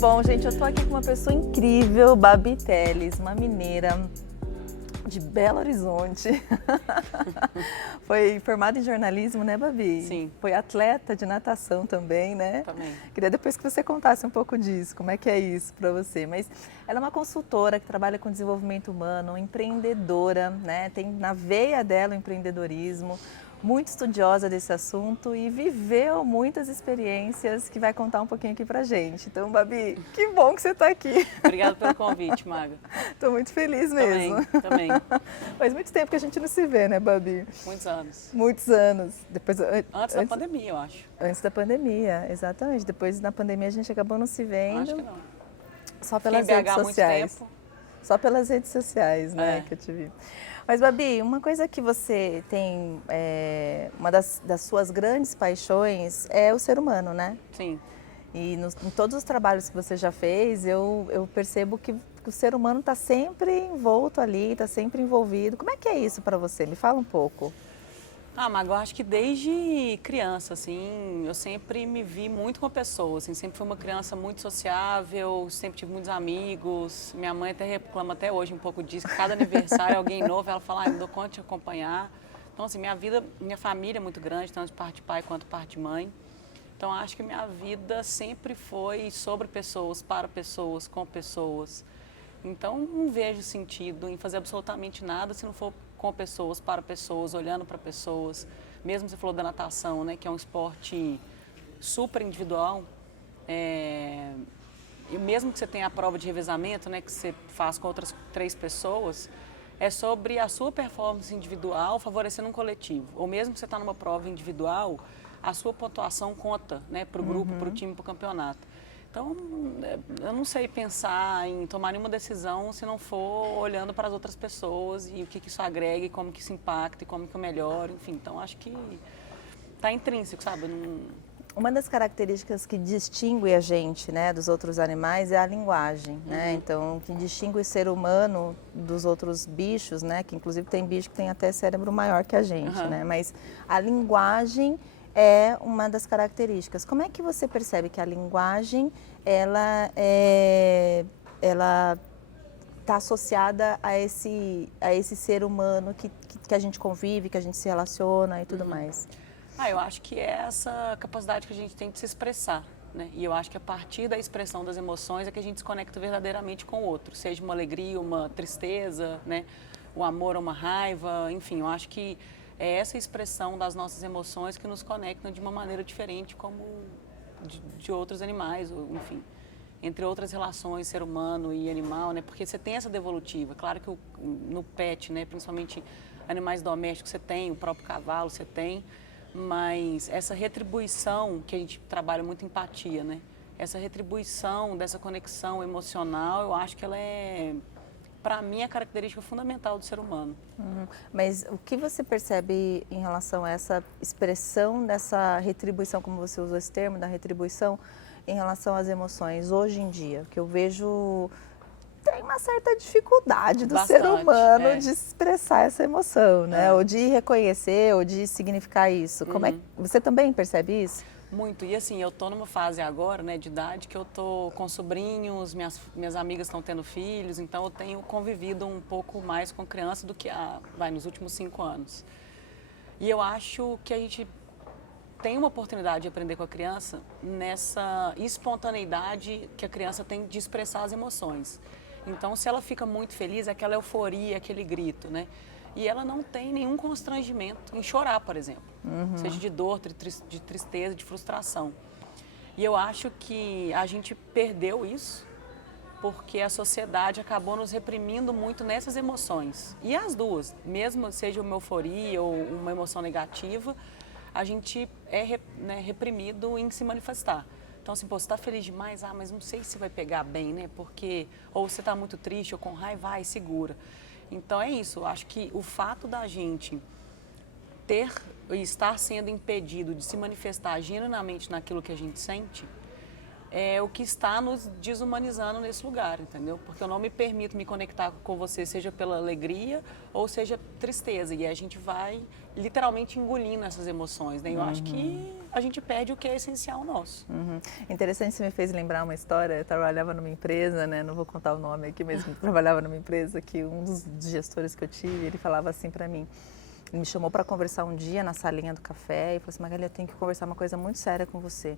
Bom, gente, eu tô aqui com uma pessoa incrível, Babi Telles, uma mineira de Belo Horizonte. Foi formada em jornalismo, né, Babi? Sim. Foi atleta de natação também, né? Também. Queria depois que você contasse um pouco disso, como é que é isso para você. Mas ela é uma consultora que trabalha com desenvolvimento humano, empreendedora, né? Tem na veia dela o empreendedorismo, muito estudiosa desse assunto e viveu muitas experiências que vai contar um pouquinho aqui pra gente. Então, Babi, que bom que você está aqui. Obrigada pelo convite, Maga. Estou muito feliz mesmo. Também. Faz muito tempo que a gente não se vê, né, Babi? Muitos anos. Muitos anos. Antes da pandemia, eu acho. Antes da pandemia, exatamente. Depois da pandemia a gente acabou não se vendo. Acho que não. Só pelas Fiquei em redes BH há sociais. muito tempo. Só pelas redes sociais, né, É. que eu te vi. Mas, Babi, uma coisa que você tem, uma das suas grandes paixões é o ser humano, né? Sim. E em todos os trabalhos que você já fez, eu percebo que o ser humano está sempre envolto ali, está sempre envolvido. Como é que é isso para você? Me fala um pouco. Ah, Maga, eu acho que desde criança, assim, eu sempre me vi muito com pessoas, assim, sempre fui uma criança muito sociável, sempre tive muitos amigos. Minha mãe até reclama até hoje um pouco disso, que cada aniversário alguém novo, ela fala, não dou conta de te acompanhar. Então, assim, minha família é muito grande, tanto de parte de pai quanto de parte de mãe. Então, acho que minha vida sempre foi sobre pessoas, para pessoas, com pessoas. Então, não vejo sentido em fazer absolutamente nada se não for com pessoas, para pessoas, olhando para pessoas. Mesmo você falou da natação, né, que é um esporte super individual. E mesmo que você tenha a prova de revezamento, né, que você faz com outras 3 pessoas, é sobre a sua performance individual favorecendo um coletivo. Ou mesmo que você está numa prova individual, a sua pontuação conta, né, para o grupo, para o time, para o campeonato. Então, eu não sei pensar em tomar nenhuma decisão se não for olhando para as outras pessoas e o que isso agrega, e como que isso impacta, e como que eu melhoro, enfim. Então, acho que está intrínseco, sabe? Uma das características que distingue a gente, né, dos outros animais é a linguagem, né? Então, o que distingue o ser humano dos outros bichos, né, que inclusive tem bicho que tem até cérebro maior que a gente, né? Mas a linguagem é uma das características. Como é que você percebe que a linguagem ela está associada a esse ser humano que a gente convive, que a gente se relaciona e tudo mais? Eu acho que é essa capacidade que a gente tem de se expressar, né? E eu acho que a partir da expressão das emoções é que a gente se conecta verdadeiramente com o outro, seja uma alegria, uma tristeza, né? O amor, uma raiva, enfim, eu acho que é essa expressão das nossas emoções que nos conectam de uma maneira diferente como de outros animais, ou, enfim, entre outras relações, ser humano e animal, né? Porque você tem essa devolutiva. Claro que no pet, né, principalmente animais domésticos, você tem, o próprio cavalo você tem, mas essa retribuição, que a gente trabalha muito empatia, né? Essa retribuição dessa conexão emocional, eu acho que ela é, para mim, a característica fundamental do ser humano. Mas o que você percebe em relação a essa expressão dessa retribuição, como você usou esse termo, da retribuição, em relação às emoções hoje em dia? Que eu vejo tem uma certa dificuldade do ser humano de expressar essa emoção, né? Ou de reconhecer, ou de significar isso. Como é que você também percebe isso? Muito. E assim, eu tô numa fase agora, né, de idade, que eu tô com sobrinhos, minhas amigas estão tendo filhos, então eu tenho convivido um pouco mais com criança do que nos últimos 5 anos. E eu acho que a gente tem uma oportunidade de aprender com a criança nessa espontaneidade que a criança tem de expressar as emoções. Então, se ela fica muito feliz, é aquela euforia, aquele grito, né? E ela não tem nenhum constrangimento em chorar, por exemplo. Seja de dor, de tristeza, de frustração. E eu acho que a gente perdeu isso porque a sociedade acabou nos reprimindo muito nessas emoções. E as duas, mesmo seja uma euforia ou uma emoção negativa, a gente é reprimido em se manifestar. Então, assim, você está feliz demais, mas não sei se vai pegar bem, né? Porque, ou você está muito triste ou com raiva, vai, segura. Então, é isso. Eu acho que o fato da gente estar sendo impedido de se manifestar genuinamente naquilo que a gente sente, é o que está nos desumanizando nesse lugar, entendeu? Porque eu não me permito me conectar com você, seja pela alegria ou seja tristeza. E a gente vai literalmente engolindo essas emoções, né? Eu acho que a gente perde o que é essencial nosso. Interessante, você me fez lembrar uma história. Eu trabalhava numa empresa, né? Não vou contar o nome aqui, mas eu trabalhava numa empresa que um dos gestores que eu tive, ele falava assim para mim. Ele me chamou para conversar um dia na salinha do café e falou assim: Magali, eu tenho que conversar uma coisa muito séria com você.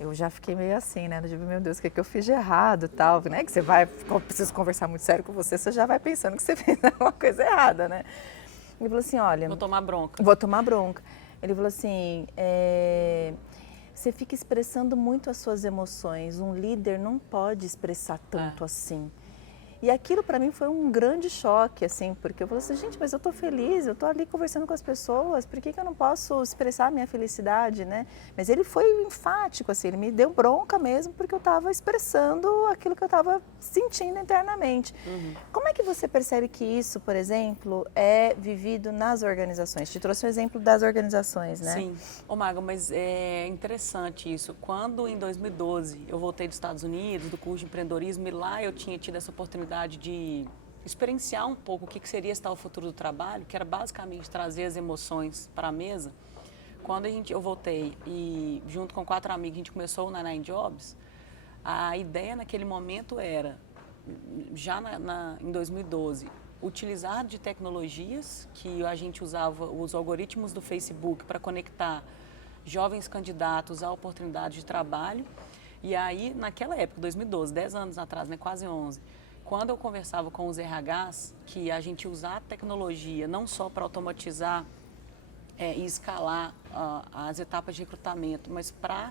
Eu já fiquei meio assim, né? Eu digo, meu Deus, o que, é que eu fiz de errado e tal, né? Que você vai, preciso conversar muito sério com você, você já vai pensando que você fez alguma coisa errada, né? Ele falou assim, olha... Vou tomar bronca. Vou tomar bronca. Ele falou assim, você fica expressando muito as suas emoções, um líder não pode expressar tanto assim. E aquilo para mim foi um grande choque, assim, porque eu falei assim, gente, mas eu tô feliz, eu tô ali conversando com as pessoas, por que eu não posso expressar a minha felicidade, né? Mas ele foi enfático, assim, ele me deu bronca mesmo, porque eu estava expressando aquilo que eu estava sentindo internamente. Como é que você percebe que isso, por exemplo, é vivido nas organizações? Te trouxe o exemplo das organizações, né? Sim. Ô, Maga, mas é interessante isso. Quando, em 2012, eu voltei dos Estados Unidos, do curso de empreendedorismo, e lá eu tinha tido essa oportunidade de experienciar um pouco o que seria esse tal futuro do trabalho, que era basicamente trazer as emoções para a mesa. Quando eu voltei e, junto com 4 amigos, a gente começou o Nine Jobs, a ideia naquele momento era, já em 2012, utilizar de tecnologias que a gente usava, os algoritmos do Facebook para conectar jovens candidatos à oportunidade de trabalho. E aí, naquela época, 2012, 10 anos atrás, né, quase 11, quando eu conversava com os RHs, que a gente usar a tecnologia não só para automatizar e escalar as etapas de recrutamento, mas para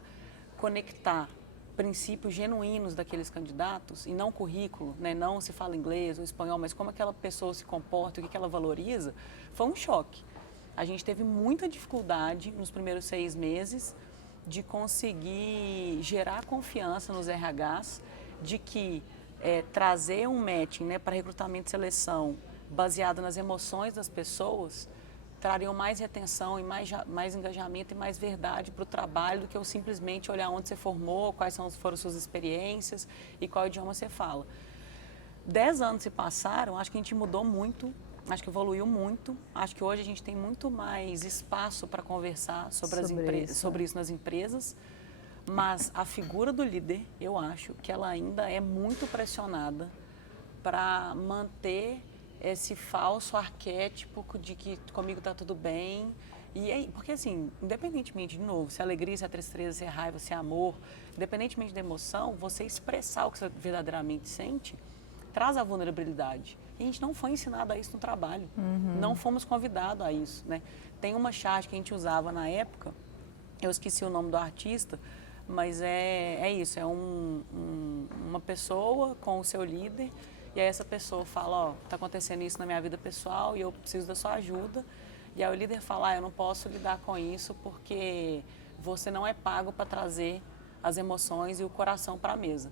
conectar princípios genuínos daqueles candidatos e não currículo, né? Não se fala inglês ou espanhol, mas como aquela pessoa se comporta, o que ela valoriza, foi um choque. A gente teve muita dificuldade nos primeiros 6 meses de conseguir gerar confiança nos RHs de que trazer um matching, né, para recrutamento e seleção baseado nas emoções das pessoas trariam mais retenção e mais engajamento e mais verdade para o trabalho do que eu simplesmente olhar onde você formou, quais foram suas experiências e qual idioma você fala. 10 anos se passaram, acho que a gente mudou muito, acho que evoluiu muito, acho que hoje a gente tem muito mais espaço para conversar sobre isso nas empresas, mas a figura do líder, eu acho que ela ainda é muito pressionada para manter esse falso arquétipo de que comigo está tudo bem. Porque assim, independentemente, de novo, se é alegria, se é tristeza, se é raiva, se é amor, independentemente da emoção, você expressar o que você verdadeiramente sente, traz a vulnerabilidade. E a gente não foi ensinado a isso no trabalho, não fomos convidados a isso, né? Tem uma charge que a gente usava na época, eu esqueci o nome do artista, mas é isso, é uma pessoa com o seu líder, e aí essa pessoa fala, ó, tá acontecendo isso na minha vida pessoal e eu preciso da sua ajuda. E aí o líder fala, eu não posso lidar com isso porque você não é pago para trazer as emoções e o coração para a mesa.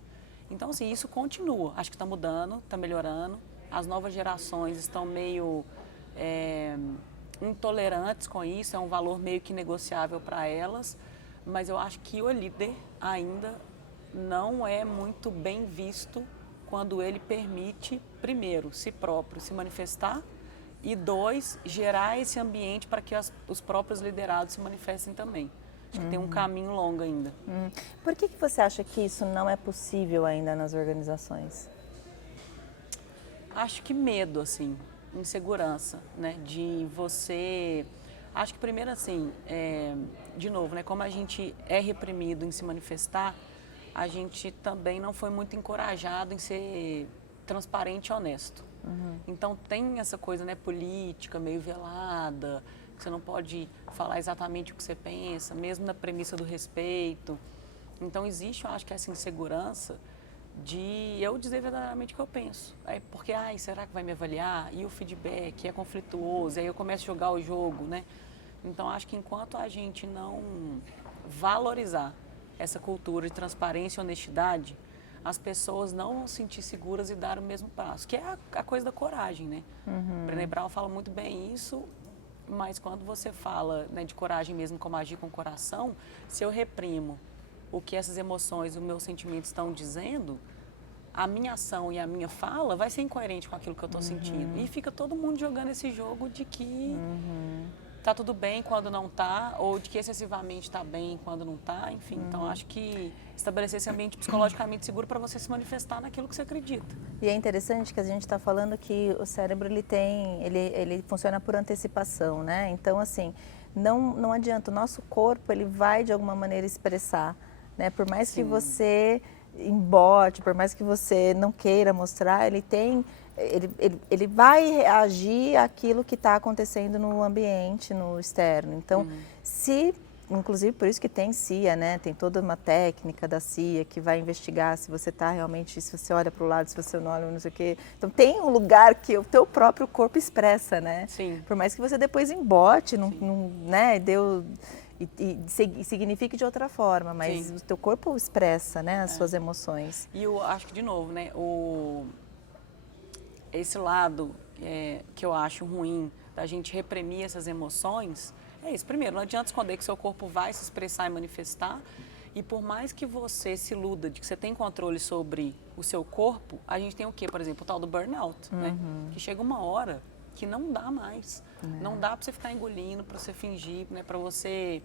Então, assim, isso continua, acho que está mudando, está melhorando, as novas gerações estão meio intolerantes com isso, é um valor meio que negociável para elas, mas eu acho que o líder ainda não é muito bem visto quando ele permite, primeiro, si próprio se manifestar e 2, gerar esse ambiente para que os próprios liderados se manifestem também. Acho que tem um caminho longo ainda. Por que você acha que isso não é possível ainda nas organizações? Acho que medo, assim, insegurança, né, de você... Acho que primeiro, assim, de novo, né, como a gente é reprimido em se manifestar, a gente também não foi muito encorajado em ser transparente e honesto. Então tem essa coisa, né, política, meio velada, que você não pode falar exatamente o que você pensa, mesmo na premissa do respeito. Então existe, eu acho que essa insegurança de eu dizer verdadeiramente o que eu penso. Porque, será que vai me avaliar? E o feedback é conflituoso, aí eu começo a jogar o jogo, né? Então, acho que enquanto a gente não valorizar essa cultura de transparência e honestidade, as pessoas não vão se sentir seguras e dar o mesmo passo, que é a coisa da coragem, né? Brené Brown fala muito bem isso, mas quando você fala, né, de coragem mesmo, como agir com o coração, se eu reprimo o que essas emoções, os meus sentimentos estão dizendo, a minha ação e a minha fala vai ser incoerente com aquilo que eu estou sentindo. E fica todo mundo jogando esse jogo de que tá tudo bem quando não tá, ou de que excessivamente tá bem quando não tá, enfim. Então, acho que estabelecer esse ambiente psicologicamente seguro para você se manifestar naquilo que você acredita. E é interessante que a gente está falando que o cérebro ele funciona por antecipação, né? Então, assim, não adianta, o nosso corpo ele vai de alguma maneira expressar, né? Por mais que você embote, por mais que você não queira mostrar, ele vai reagir àquilo que está acontecendo no ambiente, no externo. Então, inclusive por isso que tem CIA, né? Tem toda uma técnica da CIA que vai investigar se você está realmente, se você olha para o lado, se você não olha, não sei o quê. Então tem um lugar que o teu próprio corpo expressa, né? Sim. Por mais que você depois embote, né? E signifique de outra forma, mas o teu corpo expressa, né, as suas emoções. E eu acho que, de novo, né, esse lado que eu acho ruim da gente reprimir essas emoções, é isso. Primeiro, não adianta esconder que seu corpo vai se expressar e manifestar, e por mais que você se iluda de que você tem controle sobre o seu corpo, a gente tem o quê? Por exemplo, o tal do burnout, né? Que chega uma hora que não dá mais. Não dá para você ficar engolindo, para você fingir, né? Para você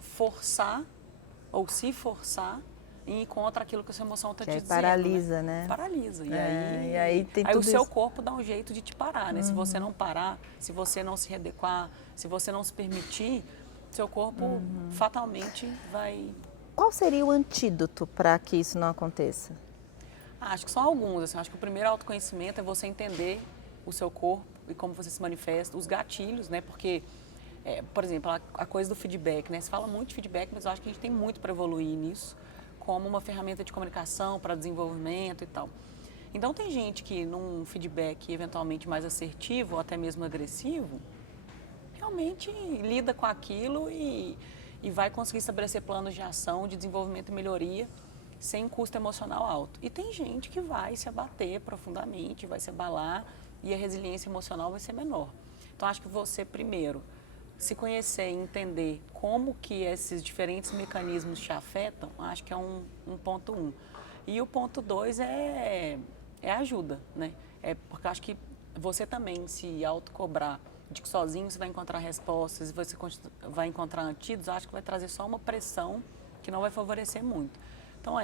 forçar ou se forçar e ir contra aquilo que a sua emoção está te dizendo. Paralisa, né? Paralisa. E aí tem aí tudo o seu isso. corpo dá um jeito de te parar, né? Se você não parar, se você não se readequar, se você não se permitir, seu corpo fatalmente vai... Qual seria o antídoto para que isso não aconteça? Acho que são alguns. Assim, acho que o primeiro autoconhecimento é você entender o seu corpo e como você se manifesta, os gatilhos, né? Porque, por exemplo, a coisa do feedback, né? Se fala muito de feedback, mas eu acho que a gente tem muito para evoluir nisso, como uma ferramenta de comunicação para desenvolvimento e tal. Então, tem gente que num feedback eventualmente mais assertivo ou até mesmo agressivo, realmente lida com aquilo e vai conseguir estabelecer planos de ação, de desenvolvimento e melhoria sem custo emocional alto. E tem gente que vai se abater profundamente, vai se abalar e a resiliência emocional vai ser menor. Então, acho que você, primeiro, se conhecer e entender como que esses diferentes mecanismos te afetam, acho que é um ponto 1. E o ponto 2 é ajuda, né? Porque acho que você também se autocobrar de que sozinho você vai encontrar respostas e você vai encontrar antídotos, acho que vai trazer só uma pressão que não vai favorecer muito. Então,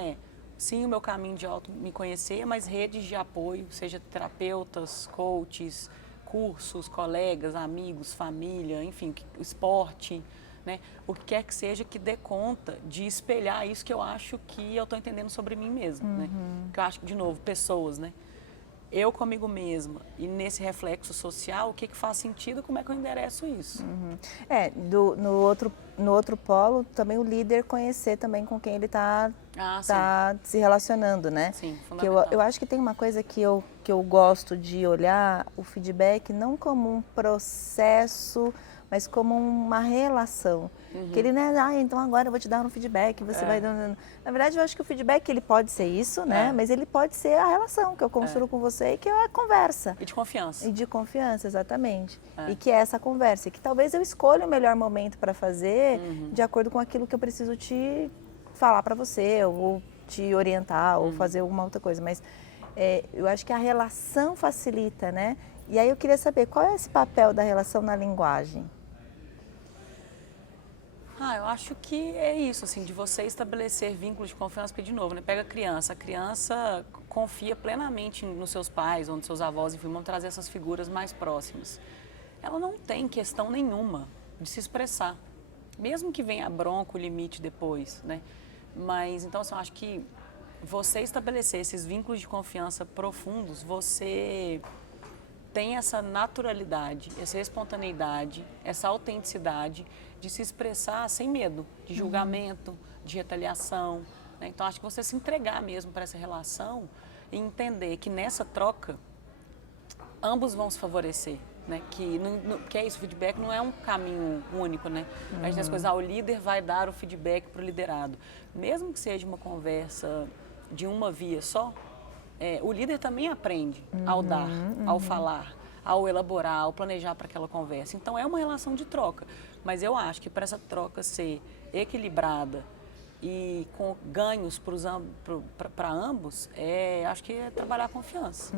sim, o meu caminho de auto me conhecer, mas redes de apoio, seja terapeutas, coaches, cursos, colegas, amigos, família, enfim, esporte, né? O que quer que seja que dê conta de espelhar isso que eu acho que eu estou entendendo sobre mim mesmo, né? Que eu acho que, de novo, pessoas, né? Eu comigo mesma e nesse reflexo social, o que faz sentido, como é que eu endereço isso? No outro polo, também o líder conhecer também com quem ele está se relacionando, né? Sim, que eu acho que tem uma coisa que eu gosto de olhar o feedback não como um processo, mas como uma relação. Que ele não é, então agora eu vou te dar um feedback, você vai dando... Na verdade, eu acho que o feedback ele pode ser isso, né? Mas ele pode ser a relação que eu construo com você e que é a conversa. E de confiança. E de confiança, exatamente. E que é essa conversa. E que talvez eu escolha o melhor momento para fazer de acordo com aquilo que eu preciso te falar para você, ou te orientar, ou fazer alguma outra coisa. Mas eu acho que a relação facilita, né? E aí eu queria saber, qual é esse papel da relação na linguagem? Eu acho que é isso, assim, de você estabelecer vínculos de confiança, porque, de novo, né, pega a criança confia plenamente nos seus pais ou nos seus avós, enfim, vão trazer essas figuras mais próximas. Ela não tem questão nenhuma de se expressar, mesmo que venha a bronca, o limite depois, né? Mas, então, assim, eu acho que você estabelecer esses vínculos de confiança profundos, você tem essa naturalidade, essa espontaneidade, essa autenticidade de se expressar sem medo de julgamento, de retaliação, né? Então, acho que você se entregar mesmo para essa relação e entender que nessa troca, ambos vão se favorecer, né? Que é isso, o feedback não é um caminho único, né? A gente tem as coisas, o líder vai dar o feedback para o liderado. Mesmo que seja uma conversa de uma via só, o líder também aprende ao dar, ao falar, ao elaborar, ao planejar para aquela conversa. Então, é uma relação de troca. Mas eu acho que para essa troca ser equilibrada e com ganhos para ambos, acho que é trabalhar a confiança.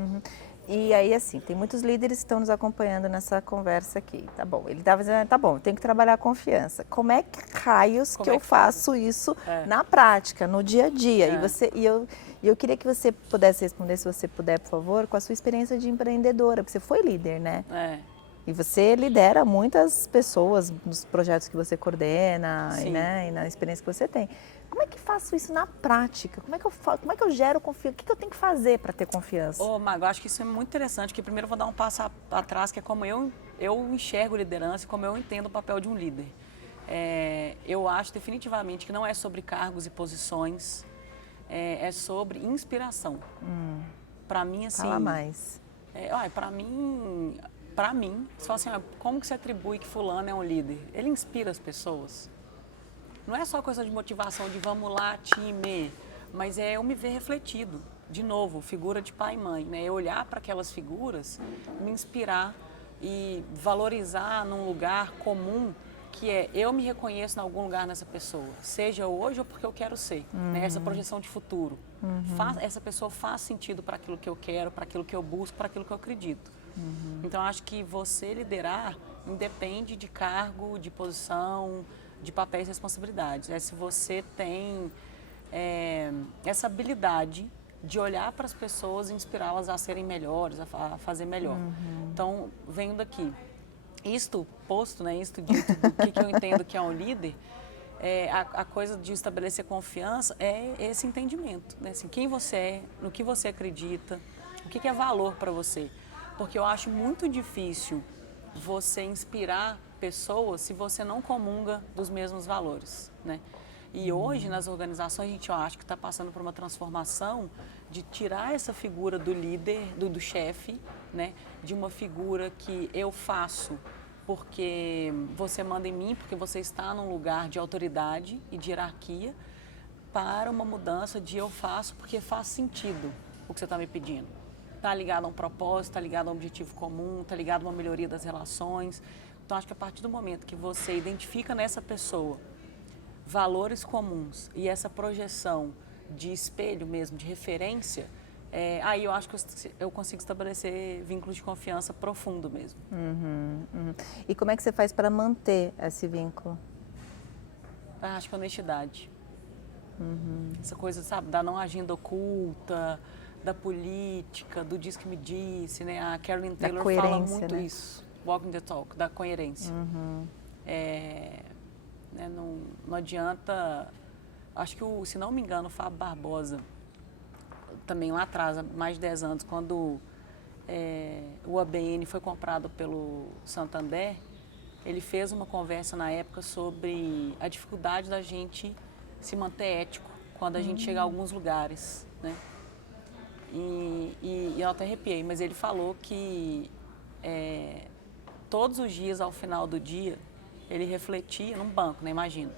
E aí, assim, tem muitos líderes que estão nos acompanhando nessa conversa aqui. Tá bom, ele estava dizendo, tá bom, tem que trabalhar a confiança. Como é que raios que eu faço isso na prática, no dia a dia? E eu queria que você pudesse responder, se você puder, por favor, com a sua experiência de empreendedora, porque você foi líder, né? E você lidera muitas pessoas nos projetos que você coordena, né, e na experiência que você tem. Como é que faço isso na prática? Como é que eu gero confiança? O que eu tenho que fazer para ter confiança? Mago, acho que isso é muito interessante, porque primeiro eu vou dar um passo atrás, que é como eu enxergo liderança e como eu entendo o papel de um líder. Eu acho definitivamente que não é sobre cargos e posições, é sobre inspiração. Para mim, assim... Fala mais. Para mim, você fala assim, como que se atribui que fulano é um líder? Ele inspira as pessoas. Não é só coisa de motivação, de vamos lá, time, mas é eu me ver refletido. De novo, figura de pai e mãe, né? Eu olhar para aquelas figuras, me inspirar e valorizar num lugar comum, que é eu me reconheço em algum lugar nessa pessoa, seja hoje ou porque eu quero ser, né? Essa projeção de futuro. Essa pessoa faz sentido para aquilo que eu quero, para aquilo que eu busco, para aquilo que eu acredito. Então, acho que você liderar independe de cargo, de posição, de papéis e responsabilidades. Se você tem essa habilidade de olhar para as pessoas e inspirá-las a serem melhores, a fazer melhor. Então, vendo aqui, isto posto, né, isto dito do que eu entendo que é um líder, a coisa de estabelecer confiança é esse entendimento, né? Assim, quem você é, no que você acredita, o que é valor para você. Porque eu acho muito difícil você inspirar pessoas se você não comunga dos mesmos valores, né? E hoje, nas organizações, a gente acha que está passando por uma transformação de tirar essa figura do líder, do chefe, né? De uma figura que eu faço porque você manda em mim, porque você está num lugar de autoridade e de hierarquia, para uma mudança de eu faço porque faz sentido o que você está me pedindo. Está ligado a um propósito, está ligado a um objetivo comum, está ligado a uma melhoria das relações. Então, acho que a partir do momento que você identifica nessa pessoa valores comuns e essa projeção de espelho mesmo, de referência, aí eu acho que eu consigo estabelecer vínculos de confiança profundo mesmo. E como é que você faz para manter esse vínculo? Acho que honestidade. Essa coisa, sabe, da não agenda oculta, da política, do diz que me disse, né? A Carolyn Taylor fala muito, né? Isso, walking the talk, da coerência. Né, não adianta, acho que, se não me engano, o Fábio Barbosa, também lá atrás, há mais de 10 anos, quando o ABN foi comprado pelo Santander, ele fez uma conversa na época sobre a dificuldade da gente se manter ético quando a gente chega a alguns lugares, né? E eu até arrepiei, mas ele falou que todos os dias, ao final do dia, ele refletia num banco, né? Imagina,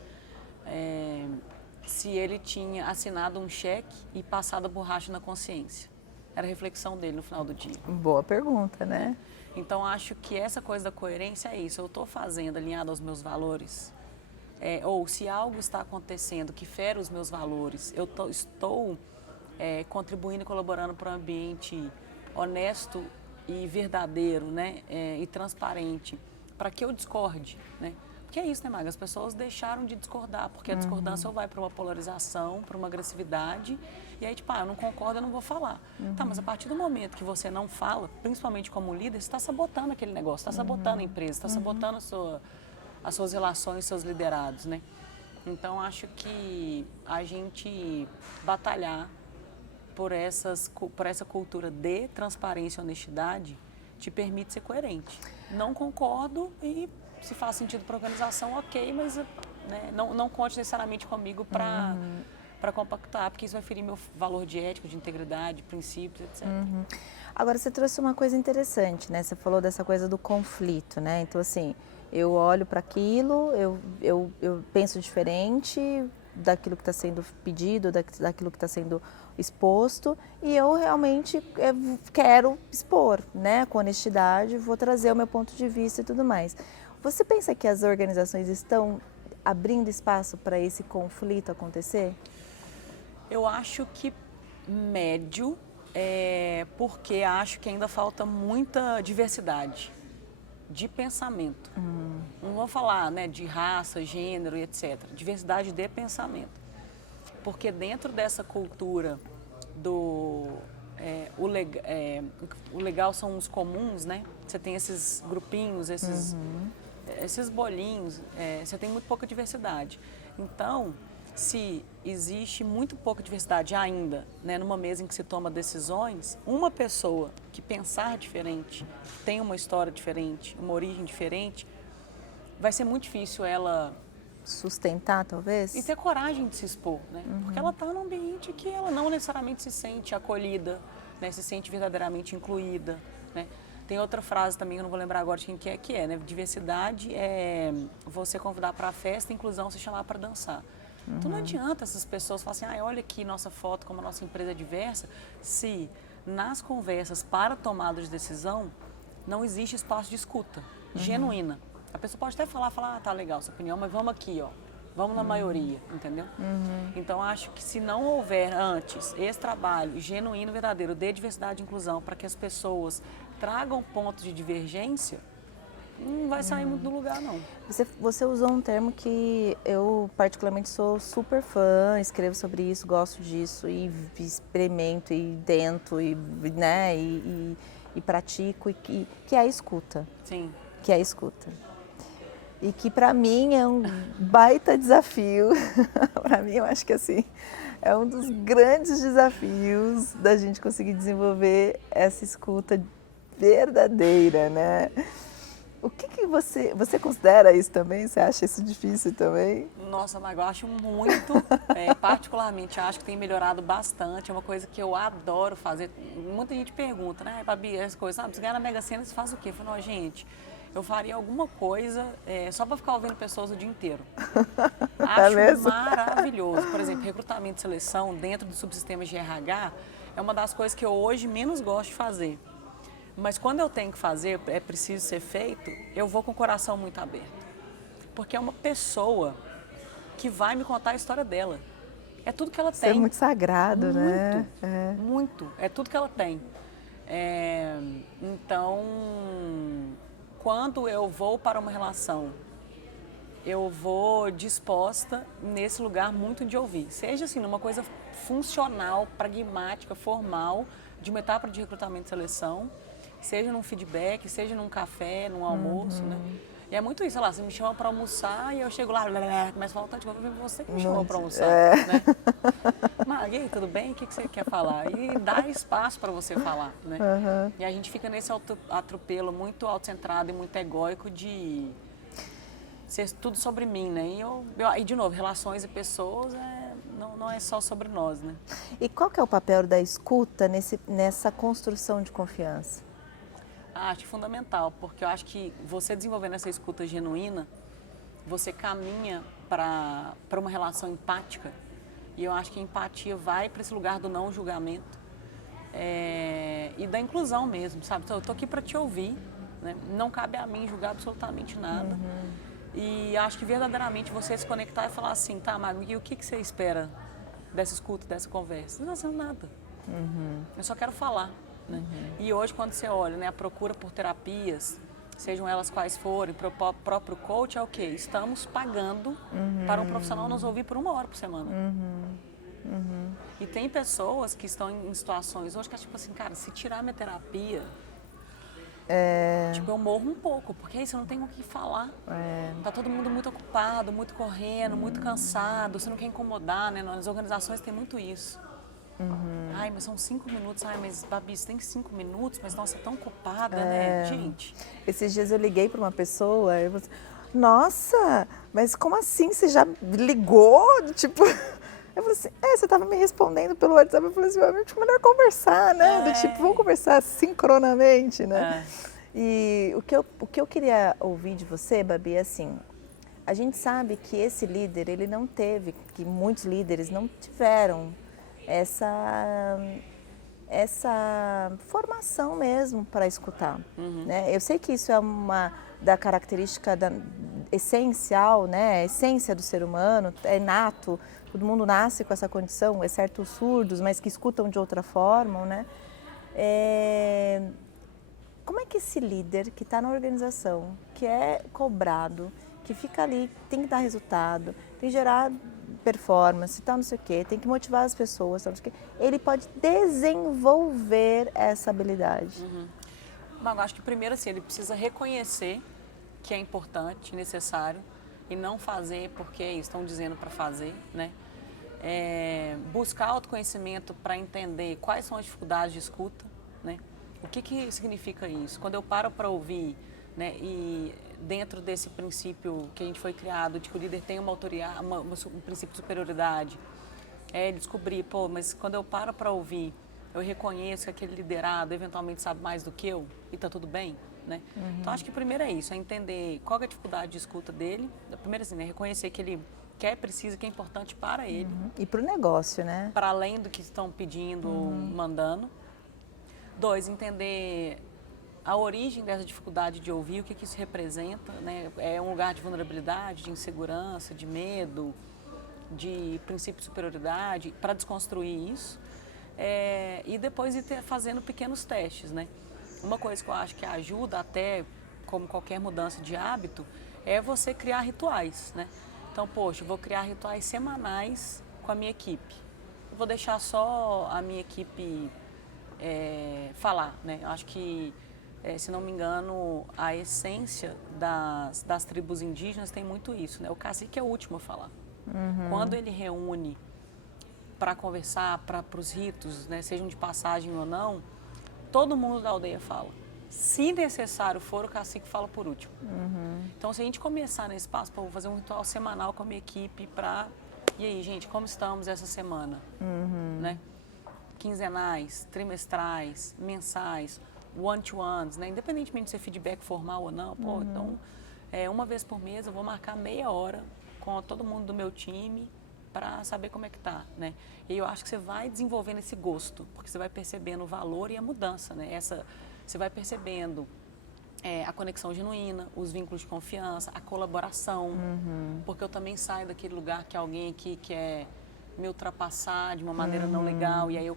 se ele tinha assinado um cheque e passado a borracha na consciência. Era a reflexão dele no final do dia. Boa pergunta, né? Então, acho que essa coisa da coerência é isso. Eu estou fazendo alinhado aos meus valores, ou se algo está acontecendo que fere os meus valores, eu estou contribuindo e colaborando para um ambiente honesto e verdadeiro, né? E transparente, para que eu discorde, né? Porque é isso, né, Maga? As pessoas deixaram de discordar, porque a discordância vai para uma polarização, para uma agressividade, e aí, tipo, eu não concordo, eu não vou falar. Tá, mas a partir do momento que você não fala, principalmente como líder, você está sabotando aquele negócio, está sabotando a empresa, está sabotando as suas relações, seus liderados, né? Então, acho que a gente batalhar por essa cultura de transparência e honestidade te permite ser coerente. Não concordo e se faz sentido para a organização, ok, mas, né, não conte necessariamente comigo para compactar, porque isso vai ferir meu valor de ética, de integridade, de princípios, etc. Agora, você trouxe uma coisa interessante, né? Você falou dessa coisa do conflito, né? Então, assim, eu olho para aquilo, eu penso diferente daquilo que está sendo pedido, daquilo que está sendo exposto, e eu realmente quero expor, né? Com honestidade, vou trazer o meu ponto de vista e tudo mais. Você pensa que as organizações estão abrindo espaço para esse conflito acontecer? Eu acho que médio, porque acho que ainda falta muita diversidade de pensamento. Não vou falar, né, de raça, gênero e etc. Diversidade de pensamento. Porque dentro dessa cultura o legal são os comuns, né? Você tem esses grupinhos, esses bolinhos, você tem muito pouca diversidade. Então, se existe muito pouca diversidade ainda, né, numa mesa em que se toma decisões, uma pessoa que pensar diferente, tem uma história diferente, uma origem diferente, vai ser muito difícil ela Sustentar, talvez? e ter coragem de se expor, né? Porque ela está num ambiente que ela não necessariamente se sente acolhida, né? Se sente verdadeiramente incluída, né? Tem outra frase também, que eu não vou lembrar agora de quem que é, né? Diversidade é você convidar para a festa, inclusão se chamar para dançar. Então não adianta essas pessoas falarem assim, olha aqui nossa foto, como a nossa empresa é diversa, se nas conversas para tomada de decisão não existe espaço de escuta genuína. A pessoa pode até falar, tá legal sua opinião, mas vamos aqui, ó. Vamos na maioria, entendeu? Então, acho que se não houver antes esse trabalho genuíno, verdadeiro, de diversidade e inclusão, para que as pessoas tragam pontos de divergência, não vai sair muito do lugar, não. Você usou um termo que eu particularmente sou super fã, escrevo sobre isso, gosto disso e experimento e tento né, e pratico, que é a escuta. Sim. Que é a escuta. E que para mim é um baita desafio. Para mim, eu acho que assim, é um dos grandes desafios da gente conseguir desenvolver essa escuta verdadeira, né? O que você considera isso também? Você acha isso difícil também? Nossa, mas eu acho muito, particularmente acho que tem melhorado bastante, é uma coisa que eu adoro fazer. Muita gente pergunta, né, Babi, essa coisa, você ganha na Mega Sena, você faz o quê? Eu falo, não, gente, eu faria alguma coisa só para ficar ouvindo pessoas o dia inteiro. Acho maravilhoso. Por exemplo, recrutamento e seleção dentro do subsistema de RH é uma das coisas que eu hoje menos gosto de fazer. Mas quando eu tenho que fazer, é preciso ser feito, eu vou com o coração muito aberto. Porque é uma pessoa que vai me contar a história dela. É tudo que ela tem. Isso é muito sagrado, muito, né? Muito. É tudo que ela tem. Então, quando eu vou para uma relação, eu vou disposta nesse lugar muito de ouvir. Seja assim, numa coisa funcional, pragmática, formal, de uma etapa de recrutamento e seleção, seja num feedback, seja num café, num almoço, né? E é muito isso, sei lá, você me chama para almoçar e eu chego lá, começa a falar tanto, você que me chamou para almoçar, né? Mas, e aí, tudo bem? O que você quer falar? E dá espaço para você falar, né? E a gente fica nesse atropelo muito autocentrado e muito egóico de ser tudo sobre mim, né? E de novo, relações e pessoas não é só sobre nós, né? E qual que é o papel da escuta nessa construção de confiança? Acho fundamental, porque eu acho que você desenvolvendo essa escuta genuína, você caminha para uma relação empática. E eu acho que a empatia vai para esse lugar do não julgamento e da inclusão mesmo, sabe? Então, eu tô aqui para te ouvir, né? Não cabe a mim julgar absolutamente nada. E acho que verdadeiramente você se conectar e falar assim, tá, Mário, e o que você espera dessa escuta, dessa conversa? Não está sendo nada. Eu só quero falar. Né? E hoje, quando você olha, né, a procura por terapias, sejam elas quais forem, para o próprio coach, é o quê? Estamos pagando para um profissional nos ouvir por 1 hora por semana. E tem pessoas que estão em situações hoje que é tipo assim, cara, se tirar minha terapia, tipo, eu morro um pouco, porque aí você não tem o que falar. Tá todo mundo muito ocupado, muito correndo, muito cansado, você não quer incomodar, né? Nas organizações tem muito isso. Ai, mas são 5 minutos. Ai, mas Babi, você tem 5 minutos? Mas nossa, é tão ocupada, né? Gente. Esses dias eu liguei para uma pessoa e eu falei, nossa, mas como assim? Você já ligou? Tipo, eu falei assim, você estava me respondendo pelo WhatsApp. Eu falei assim, é melhor conversar, né? Do tipo, vamos conversar sincronamente, né? E o que eu queria ouvir de você, Babi, é assim, a gente sabe que esse líder, ele não teve, que muitos líderes não tiveram essa formação mesmo para escutar. Né? Eu sei que isso é uma da característica essencial, né? A essência do ser humano, é inato, todo mundo nasce com essa condição, exceto os surdos, mas que escutam de outra forma, né? Como é que esse líder que está na organização, que é cobrado, que fica ali, tem que dar resultado, tem que gerar performance, tal, não sei o quê, tem que motivar as pessoas, tal, não sei o quê, ele pode desenvolver essa habilidade? Mas eu acho que primeiro assim, ele precisa reconhecer que é importante, necessário, e não fazer porque estão dizendo para fazer, né? Buscar autoconhecimento para entender quais são as dificuldades de escuta, né? O que significa isso? Quando eu paro para ouvir, né, e dentro desse princípio que a gente foi criado, de que o líder tem uma autoridade, um princípio de superioridade, descobrir, pô, mas quando eu paro para ouvir, eu reconheço que aquele liderado eventualmente sabe mais do que eu e está tudo bem, né? Então, acho que primeiro é isso, é entender qual é a dificuldade de escuta dele. Primeiro, assim, né, reconhecer que ele quer, precisa, que é importante para ele. E para o negócio, né? Para além do que estão pedindo ou mandando. 2, entender a origem dessa dificuldade de ouvir, o que isso representa, né? É um lugar de vulnerabilidade, de insegurança, de medo, de princípio de superioridade, para desconstruir isso. E depois ir fazendo pequenos testes, né? Uma coisa que eu acho que ajuda até, como qualquer mudança de hábito, é você criar rituais, né? Então, poxa, eu vou criar rituais semanais com a minha equipe. Eu vou deixar só a minha equipe falar, né? Eu acho que, se não me engano, a essência das tribos indígenas tem muito isso, né? O cacique é o último a falar. Quando ele reúne para conversar, para os ritos, né, sejam de passagem ou não, todo mundo da aldeia fala. Se necessário for, o cacique fala por último. Então, se a gente começar nesse espaço, vou fazer um ritual semanal com a minha equipe para... E aí, gente, como estamos essa semana? Né? Quinzenais, trimestrais, mensais, one-to-ones, né? Independentemente de ser feedback formal ou não, pô, então, uma vez por mês eu vou marcar meia hora com todo mundo do meu time para saber como é que tá, né? E eu acho que você vai desenvolvendo esse gosto, porque você vai percebendo o valor e a mudança, né? Você vai percebendo a conexão genuína, os vínculos de confiança, a colaboração, porque eu também saio daquele lugar que alguém aqui quer me ultrapassar de uma maneira não legal, e aí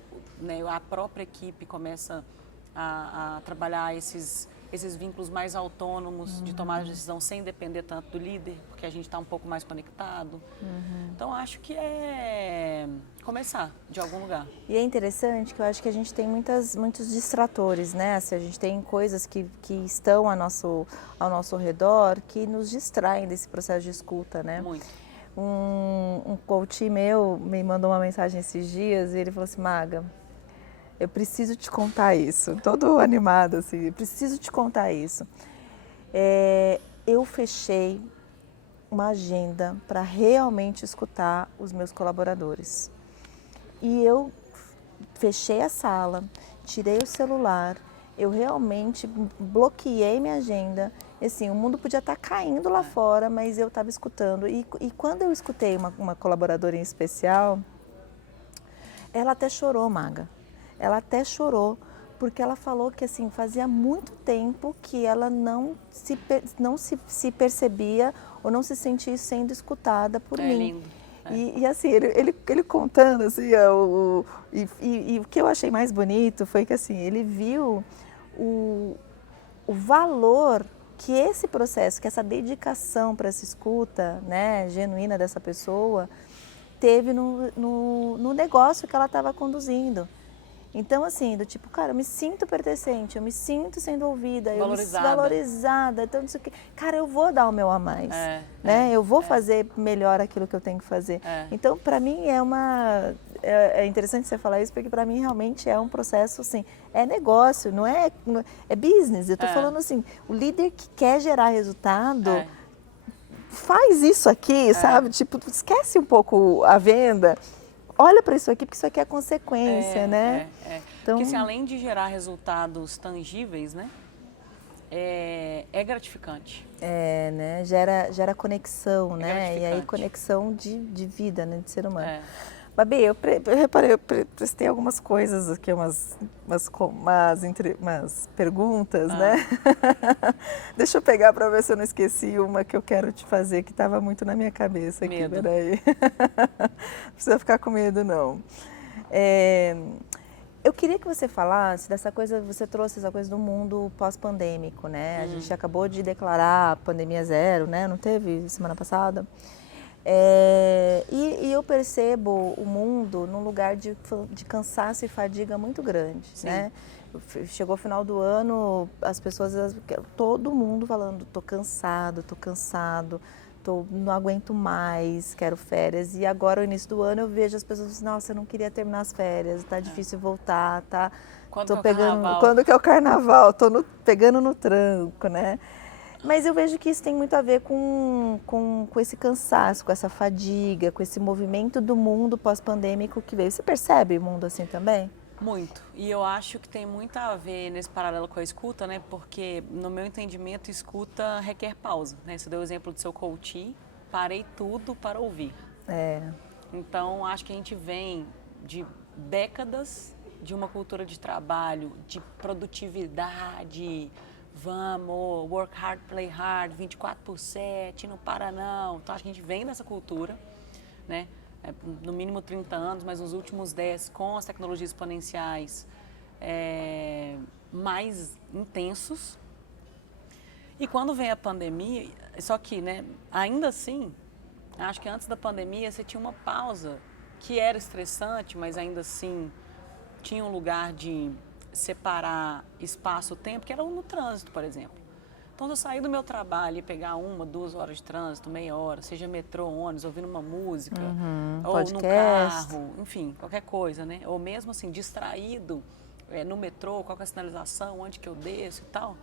a própria equipe começa a trabalhar esses vínculos mais autônomos de tomar a decisão sem depender tanto do líder, porque a gente está um pouco mais conectado. Então, acho que é começar de algum lugar. E é interessante que eu acho que a gente tem muitos distratores, né? Assim, a gente tem coisas que estão ao nosso redor que nos distraem desse processo de escuta, né? Muito. Um coach meu me mandou uma mensagem esses dias e ele falou assim: Maga, eu preciso te contar isso. Todo animado, assim, eu preciso te contar isso. Eu fechei uma agenda para realmente escutar os meus colaboradores. E eu fechei a sala, tirei o celular, eu realmente bloqueei minha agenda. Assim, o mundo podia estar caindo lá fora, mas eu estava escutando. E quando eu escutei uma colaboradora em especial, ela até chorou, Maga. Ela até chorou, porque ela falou que assim, fazia muito tempo que ela não se percebia ou não se sentia sendo escutada por mim. Lindo. E assim, ele contando, assim, e o que eu achei mais bonito foi que assim, ele viu o valor que esse processo, que essa dedicação para essa escuta, né, genuína dessa pessoa, teve no negócio que ela estava conduzindo. Então, assim, do tipo, cara, eu me sinto pertencente, eu me sinto sendo ouvida, eu me sinto valorizada, então não sei o quê. Cara, eu vou dar o meu a mais, né? Eu vou fazer melhor aquilo que eu tenho que fazer. Então, para mim, é interessante você falar isso, porque para mim realmente é um processo, assim, é negócio, não é business. Eu estou falando assim, o líder que quer gerar resultado, faz isso aqui, sabe? Tipo, esquece um pouco a venda. Olha para isso aqui, porque isso aqui é consequência, né? Então... Porque assim, além de gerar resultados tangíveis, né? É gratificante. Né? Gera conexão, né? E aí conexão de vida, né? De ser humano. Babi, eu reparei, eu prestei algumas coisas aqui, umas perguntas, né? Deixa eu pegar para ver se eu não esqueci uma que eu quero te fazer, que estava muito na minha cabeça aqui. Medo. Peraí. Não precisa ficar com medo, não. Eu queria que você falasse dessa coisa, você trouxe essa coisa do mundo pós-pandêmico, né? A gente acabou de declarar a pandemia zero, né? Não teve semana passada? E eu percebo o mundo num lugar de cansaço e fadiga muito grande, né? Chegou o final do ano, as pessoas, todo mundo falando, tô cansado, não aguento mais, quero férias. E agora, no início do ano, eu vejo as pessoas assim, nossa, eu não queria terminar as férias, tá difícil voltar, tá... Quando que é o carnaval? Quando que é o carnaval? Pegando no tranco, né? Mas eu vejo que isso tem muito a ver com esse cansaço, com essa fadiga, com esse movimento do mundo pós-pandêmico que veio. Você percebe o mundo assim também? Muito. E eu acho que tem muito a ver nesse paralelo com a escuta, né? Porque, no meu entendimento, escuta requer pausa, né? Você deu o exemplo do seu coach, parei tudo para ouvir. Então, acho que a gente vem de décadas de uma cultura de trabalho, de produtividade, vamos, work hard, play hard, 24/7, não para não. Então, acho que a gente vem dessa cultura, né? No mínimo 30 anos, mas nos últimos 10, com as tecnologias exponenciais mais intensos. E quando vem a pandemia, só que, né, ainda assim, acho que antes da pandemia você tinha uma pausa que era estressante, mas ainda assim tinha um lugar de separar espaço-tempo, que era no trânsito, por exemplo. Então, se eu sair do meu trabalho e pegar 1, 2 horas de trânsito, meia hora, seja metrô, ônibus, ouvindo uma música, ou podcast, no carro, enfim, qualquer coisa, né? Ou mesmo assim, distraído no metrô, qual que é a sinalização, onde que eu desço e tal,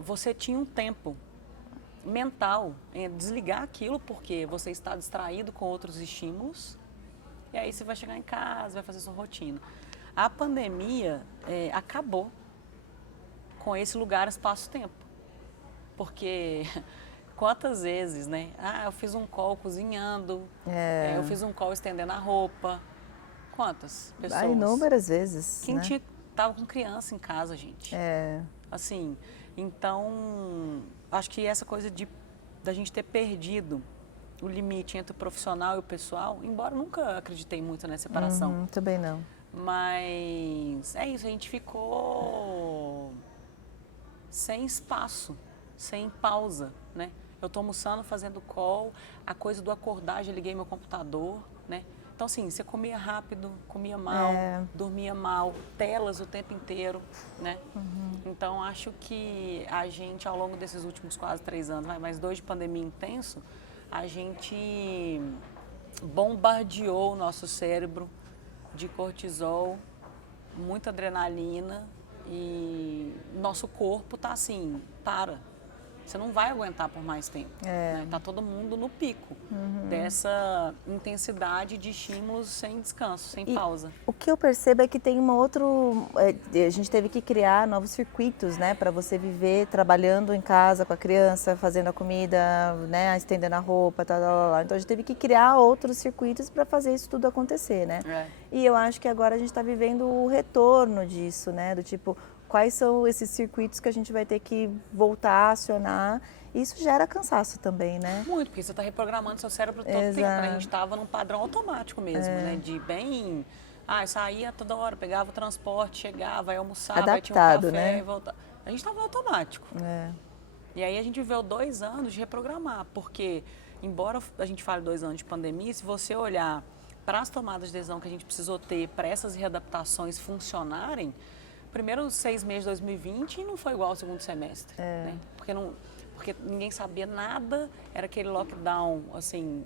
você tinha um tempo mental em desligar aquilo, porque você está distraído com outros estímulos, e aí você vai chegar em casa, vai fazer sua rotina. A pandemia acabou com esse lugar, espaço-tempo. Porque quantas vezes, né? Eu fiz um call cozinhando, eu fiz um call estendendo a roupa. Quantas pessoas? Inúmeras vezes, Quem né? tava com criança em casa, gente. Assim, então, acho que essa coisa da gente ter perdido o limite entre o profissional e o pessoal, embora eu nunca acreditei muito nessa separação. Também não. Mas é isso, a gente ficou sem espaço, sem pausa, né? Eu tô almoçando, fazendo call, a coisa do acordar, já liguei meu computador, né? Então, assim, você comia rápido, comia mal, dormia mal, telas o tempo inteiro, né? Então, acho que a gente, ao longo desses últimos quase 3 anos, mais 2 de pandemia intenso, a gente bombardeou o nosso cérebro de cortisol, muita adrenalina e nosso corpo tá assim, você não vai aguentar por mais tempo. Né? Tá todo mundo no pico dessa intensidade de estímulos sem descanso, sem pausa. O que eu percebo é que tem a gente teve que criar novos circuitos, né, para você viver trabalhando em casa com a criança, fazendo a comida, né, estendendo a roupa, tal. Então a gente teve que criar outros circuitos para fazer isso tudo acontecer, né? E eu acho que agora a gente está vivendo o retorno disso, né, do tipo, quais são esses circuitos que a gente vai ter que voltar a acionar. Isso gera cansaço também, né? Muito, porque você está reprogramando seu cérebro todo tempo, né? A gente estava num padrão automático mesmo, né? De bem... eu saía toda hora, pegava o transporte, chegava, ia almoçar, vai tinha um café, né? E voltava. A gente estava automático. E aí a gente viveu 2 anos de reprogramar, porque embora a gente fale 2 anos de pandemia, se você olhar para as tomadas de decisão que a gente precisou ter para essas readaptações funcionarem, primeiro 6 meses de 2020 não foi igual ao segundo semestre, né? Porque ninguém sabia nada, era aquele lockdown, assim,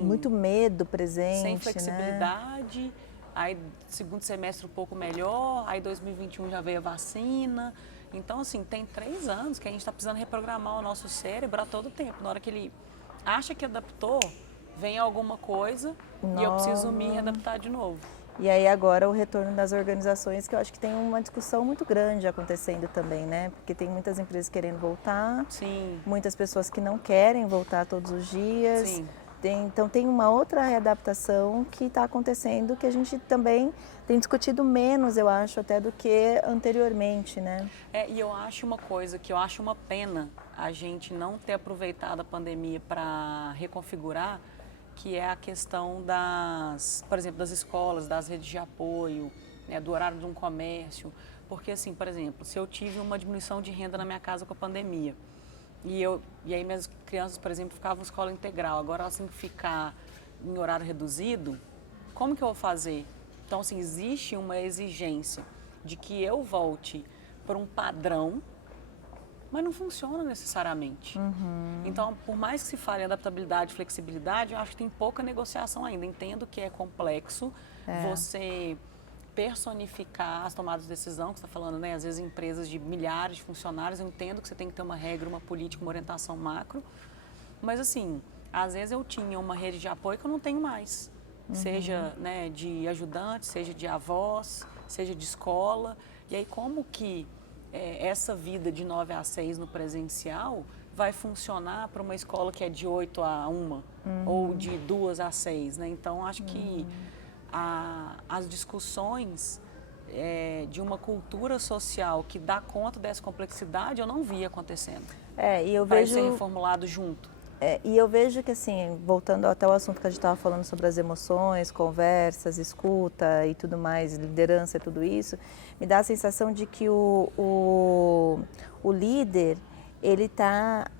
muito medo presente, sem flexibilidade. Né? Aí, segundo semestre um pouco melhor, aí 2021 já veio a vacina. Então, assim, tem 3 anos que a gente está precisando reprogramar o nosso cérebro a todo tempo. Na hora que ele acha que adaptou, vem alguma coisa e eu preciso me readaptar de novo. E aí agora o retorno das organizações, que eu acho que tem uma discussão muito grande acontecendo também, né? Porque tem muitas empresas querendo voltar, muitas pessoas que não querem voltar todos os dias, Então tem uma outra readaptação que está acontecendo que a gente também tem discutido menos, eu acho, até do que anteriormente, né? E eu acho uma coisa que eu acho uma pena a gente não ter aproveitado a pandemia para reconfigurar, que é a questão por exemplo, das escolas, das redes de apoio, né, do horário de um comércio. Porque assim, por exemplo, se eu tive uma diminuição de renda na minha casa com a pandemia, e aí minhas crianças, por exemplo, ficavam em escola integral, agora elas têm que ficar em horário reduzido, como que eu vou fazer? Então, assim, existe uma exigência de que eu volte para um padrão, mas não funciona necessariamente. Então, por mais que se fale em adaptabilidade e flexibilidade, eu acho que tem pouca negociação ainda. Entendo que é complexo você personificar as tomadas de decisão, que você está falando, né? Às vezes empresas de milhares de funcionários, eu entendo que você tem que ter uma regra, uma política, uma orientação macro, mas assim, às vezes eu tinha uma rede de apoio que eu não tenho mais, seja, né, de ajudantes, seja de avós, seja de escola, e aí como que essa vida de 9 a 6 no presencial vai funcionar para uma escola que é de 8 a 1 ou de 2 a 6, né? Então, acho que as discussões de uma cultura social que dá conta dessa complexidade, eu não vi acontecendo. E eu Para vejo... ser reformulado junto. E eu vejo que, assim, voltando até o assunto que a gente estava falando sobre as emoções, conversas, escuta e tudo mais, liderança e tudo isso, me dá a sensação de que o líder, ele está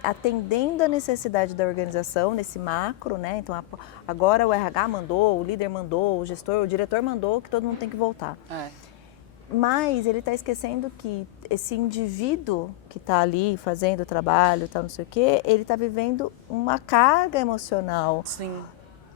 atendendo a necessidade da organização nesse macro, né? Então, agora o RH mandou, o líder mandou, o gestor, o diretor mandou que todo mundo tem que voltar. Mas ele está esquecendo que esse indivíduo que está ali fazendo o trabalho, tal, não sei o quê, ele está vivendo uma carga emocional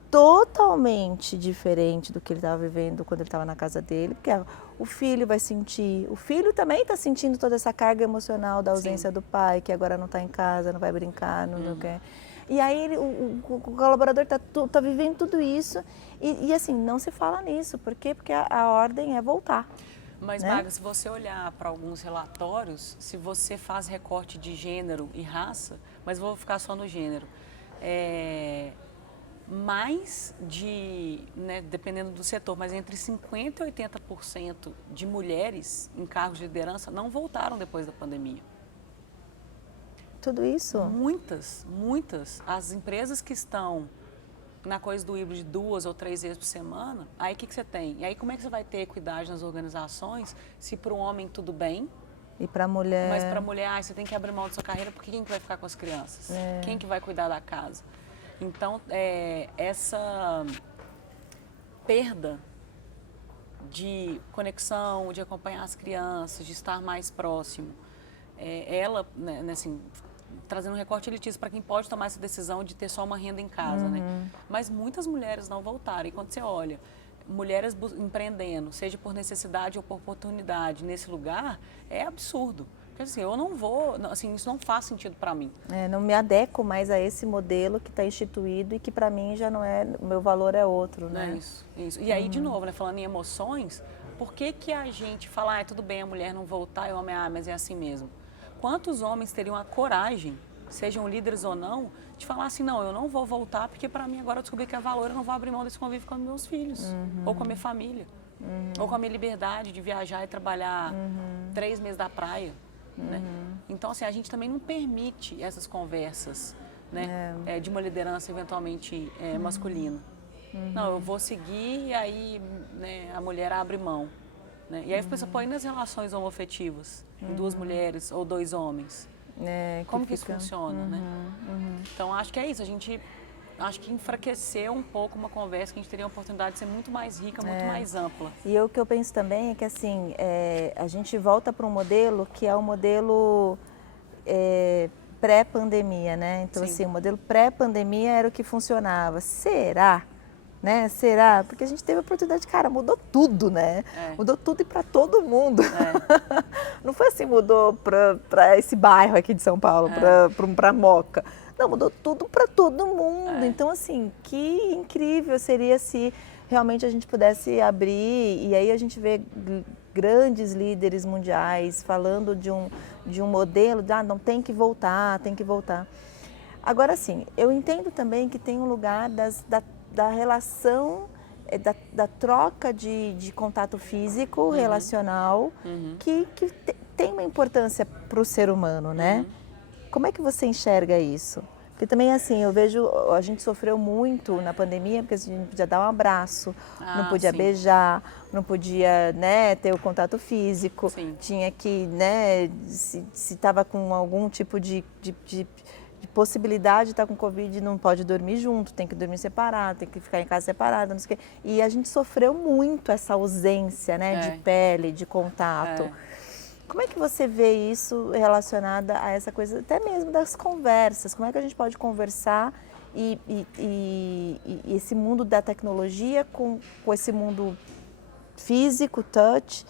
totalmente diferente do que ele estava vivendo quando ele estava na casa dele, porque o filho vai sentir, o filho também está sentindo toda essa carga emocional da ausência do pai, que agora não está em casa, não vai brincar, não quer. E aí o colaborador está vivendo tudo isso e assim, não se fala nisso. Por quê? Porque a ordem é voltar. Mas, né? Maga, se você olhar para alguns relatórios, se você faz recorte de gênero e raça, mas vou ficar só no gênero, mais de, né, dependendo do setor, mas entre 50% e 80% de mulheres em cargos de liderança não voltaram depois da pandemia. Tudo isso? Muitas, muitas. As empresas que estão na coisa do híbrido de 2 ou 3 vezes por semana, aí o que você tem? E aí como é que você vai ter equidade nas organizações se para o homem tudo bem? E para a mulher? Mas para a mulher, você tem que abrir mão da sua carreira, porque quem que vai ficar com as crianças? Quem que vai cuidar da casa? Então, essa perda de conexão, de acompanhar as crianças, de estar mais próximo, ela, né, assim, trazendo um recorte elitista para quem pode tomar essa decisão de ter só uma renda em casa, né? Mas muitas mulheres não voltaram. E quando você olha, mulheres empreendendo, seja por necessidade ou por oportunidade nesse lugar, é absurdo. Porque assim, eu não vou, assim, isso não faz sentido para mim. Não me adequo mais a esse modelo que está instituído e que para mim já não é, o meu valor é outro, né? Isso. E aí, de novo, né, falando em emoções, por que que a gente fala, tudo bem a mulher não voltar e o homem, mas é assim mesmo? Quantos homens teriam a coragem, sejam líderes ou não, de falar assim, não, eu não vou voltar porque para mim agora eu descobri que é valor, eu não vou abrir mão desse convívio com meus filhos, ou com a minha família, ou com a minha liberdade de viajar e trabalhar 3 meses da praia, né? Então, assim, a gente também não permite essas conversas, né, de uma liderança eventualmente masculina. Não, eu vou seguir e aí, né, a mulher abre mão. Né? E aí você põe nas relações homoafetivas, em 2 mulheres ou 2 homens. Como que isso funciona, né? Então, acho que é isso. A gente, acho que enfraqueceu um pouco uma conversa que a gente teria a oportunidade de ser muito mais rica, muito mais ampla. E o que eu penso também é que, assim, a gente volta para um modelo que é o modelo pré-pandemia, né? Então, assim, o modelo pré-pandemia era o que funcionava. Será? Né? Será? Porque a gente teve a oportunidade, cara, mudou tudo, né? Mudou tudo e para todo mundo. Não foi assim, mudou para esse bairro aqui de São Paulo, para Moca. Não, mudou tudo para todo mundo. Então, assim, que incrível seria se realmente a gente pudesse abrir e aí a gente vê grandes líderes mundiais falando de um modelo de, não, tem que voltar, tem que voltar. Agora sim, eu entendo também que tem um lugar da relação, da troca de contato físico, relacional, que tem uma importância para o ser humano, né? Como é que você enxerga isso? Porque também assim, eu vejo, a gente sofreu muito na pandemia, porque a gente não podia dar um abraço, não podia sim. beijar, não podia, né, ter o contato físico, Sim. tinha que, né, se estava com algum tipo de possibilidade de estar com Covid, não pode dormir junto, tem que dormir separado, tem que ficar em casa separado, não sei o quê. E a gente sofreu muito essa ausência, né, de pele, de contato. Como é que você vê isso relacionada a essa coisa, até mesmo das conversas? Como é que a gente pode conversar e esse mundo da tecnologia com esse mundo físico, touch,